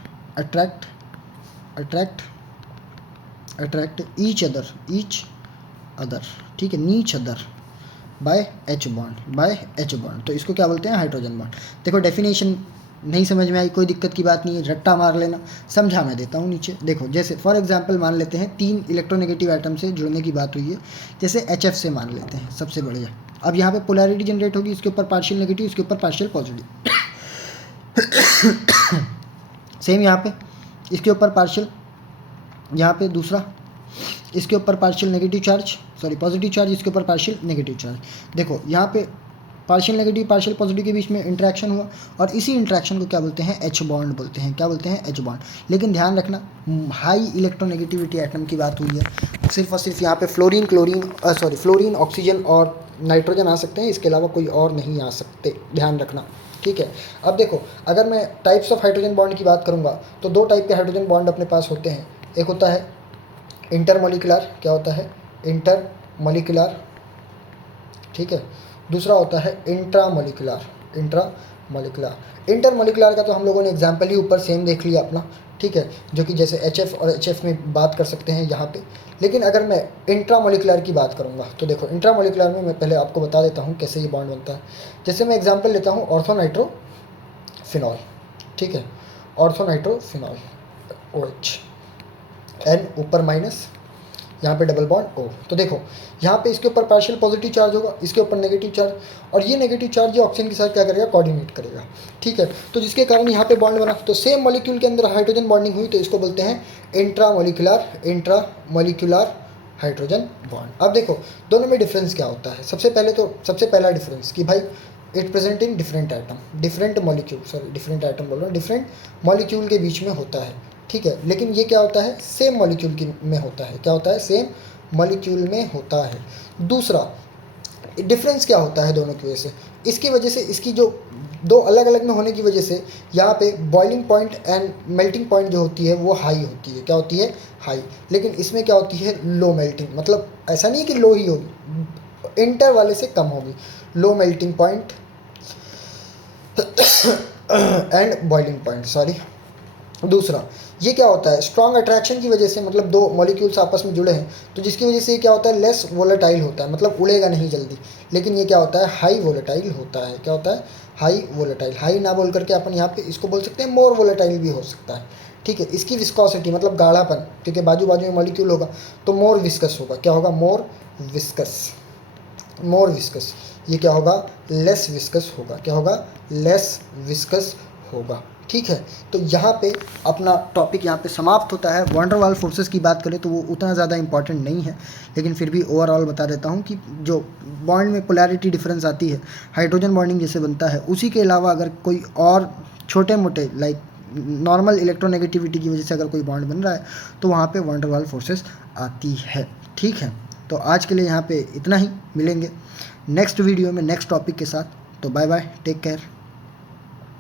each other, ठीक है, each other by H bond, तो इसको क्या बोलते हैं, हाइड्रोजन बॉन्ड। देखो डेफिनेशन नहीं समझ में आई, कोई दिक्कत की बात नहीं है, रट्टा मार लेना, समझा मैं देता हूँ नीचे। देखो जैसे फॉर एग्जांपल मान लेते हैं 3 इलेक्ट्रोनेगेटिव एटम से जुड़ने की बात हुई है, जैसे HF से मान लेते हैं सबसे बढ़िया। अब यहाँ पे पोलैरिटी जनरेट होगी, इसके ऊपर पार्शियल नेगेटिव, इसके ऊपर पार्शियल पॉजिटिव सेम यहाँ पे इसके ऊपर पार्शियल, यहाँ पे दूसरा इसके ऊपर partial negative charge, sorry positive charge, इसके ऊपर पार्शियल नेगेटिव चार्ज। देखो यहाँ पे पार्शियल नेगेटिव पार्शियल पॉजिटिव के बीच में इंटरेक्शन हुआ और इसी इंटरेक्शन को क्या बोलते हैं, H बॉन्ड बोलते हैं। क्या बोलते हैं, H बॉन्ड। लेकिन ध्यान रखना हाई इलेक्ट्रोनेगेटिविटी एटम की बात हुई है, सिर्फ और सिर्फ यहाँ पे फ्लोरीन, ऑक्सीजन और नाइट्रोजन आ सकते हैं, इसके अलावा कोई और नहीं आ सकते, ध्यान रखना, ठीक है। अब देखो, अगर मैं टाइप्स ऑफ हाइड्रोजन बॉन्ड की बात करूँगा तो 2 टाइप के हाइड्रोजन बॉन्ड अपने पास होते हैं। एक होता है इंटरमोलिकुलर, क्या होता है, इंटरमोलिकुलर, ठीक है। दूसरा होता है इंट्रामोलिकुलर, इंट्रामोलिकुलर। इंटरमोलिकुलर का तो हम लोगों ने एग्जाम्पल ही ऊपर सेम देख लिया अपना, ठीक है, जो कि जैसे HF और HF में बात कर सकते हैं यहाँ पे। लेकिन अगर मैं इंट्रामोलिकुलर की बात करूँगा तो देखो, इंट्रामोलिकुलर में मैं पहले आपको बता देता हूँ कैसे ये बॉन्ड बनता है। जैसे मैं एग्जाम्पल लेता हूँ ऑर्थोनाइट्रोफिनॉल, ठीक है, ऑर्थोनाइट्रोफिनॉल OH, N ऊपर माइनस, यहाँ पे डबल बॉन्ड O। तो देखो, यहाँ पे इसके ऊपर पार्शियल पॉजिटिव चार्ज होगा, इसके ऊपर नेगेटिव चार्ज, और ये नेगेटिव चार्ज ये ऑक्सीजन के साथ क्या करेगा, कोऑर्डिनेट करेगा, ठीक है। तो जिसके कारण यहाँ पे बॉन्ड बना। तो सेम मॉलिक्यूल के अंदर हाइड्रोजन बॉन्डिंग हुई, तो इसको बोलते हैं इंट्रामोलिकुलर हाइड्रोजन बॉन्ड। अब देखो, दोनों में डिफरेंस क्या होता है। सबसे पहला डिफरेंस कि भाई it present in different item, different molecule के बीच में होता है, ठीक है। लेकिन ये क्या होता है, सेम मॉलिक्यूल में होता है, क्या होता है, सेम मॉलिक्यूल में होता है। दूसरा डिफरेंस क्या होता है दोनों की वजह से, इसकी वजह से, इसकी जो दो अलग अलग में होने की वजह से यहाँ पे boiling point and melting point जो होती है वो हाई होती है, क्या होती है, हाई। लेकिन इसमें क्या होती है, लो मेल्टिंग, मतलब ऐसा नहीं है कि लो ही होगी, इंटर वाले से कम होगी, low melting point and boiling point, sorry. दूसरा ये क्या होता है, स्ट्रॉन्ग अट्रैक्शन की वजह से, मतलब दो मॉलिक्यूल्स आपस में जुड़े हैं तो जिसकी वजह से ये क्या होता है, लेस वोलेटाइल होता है, मतलब उड़ेगा नहीं जल्दी। लेकिन ये क्या होता है, हाई वोलेटाइल होता है, क्या होता है, हाई वोलेटाइल। हाई ना बोल करके अपन यहाँ पे इसको बोल सकते हैं मोर वोलेटाइल भी हो सकता है, ठीक है। इसकी विस्कोसिटी मतलब गाढ़ापन, क्योंकि बाजू बाजू में मॉलिक्यूल होगा तो मोर विस्कस होगा, क्या होगा, मोर विस्कस। ये क्या होगा, लेस विस्कस होगा, क्या होगा, लेस विस्कस होगा, ठीक है। तो यहाँ पे अपना टॉपिक यहाँ पे समाप्त होता है। वैन डर वाल्स फोर्सेस की बात करें तो वो उतना ज़्यादा इंपॉर्टेंट नहीं है, लेकिन फिर भी ओवरऑल बता देता हूँ कि जो बॉन्ड में पोलैरिटी डिफरेंस आती है, हाइड्रोजन बॉन्डिंग जैसे बनता है, उसी के अलावा अगर कोई और छोटे मोटे लाइक नॉर्मल इलेक्ट्रोनेगेटिविटी की वजह से अगर कोई बॉन्ड बन रहा है तो वहाँ पे वैन डर वाल्स फोर्सेस आती है, ठीक है। तो आज के लिए यहाँ पे इतना ही, मिलेंगे नेक्स्ट वीडियो में नेक्स्ट टॉपिक के साथ। तो बाय बाय, टेक केयर।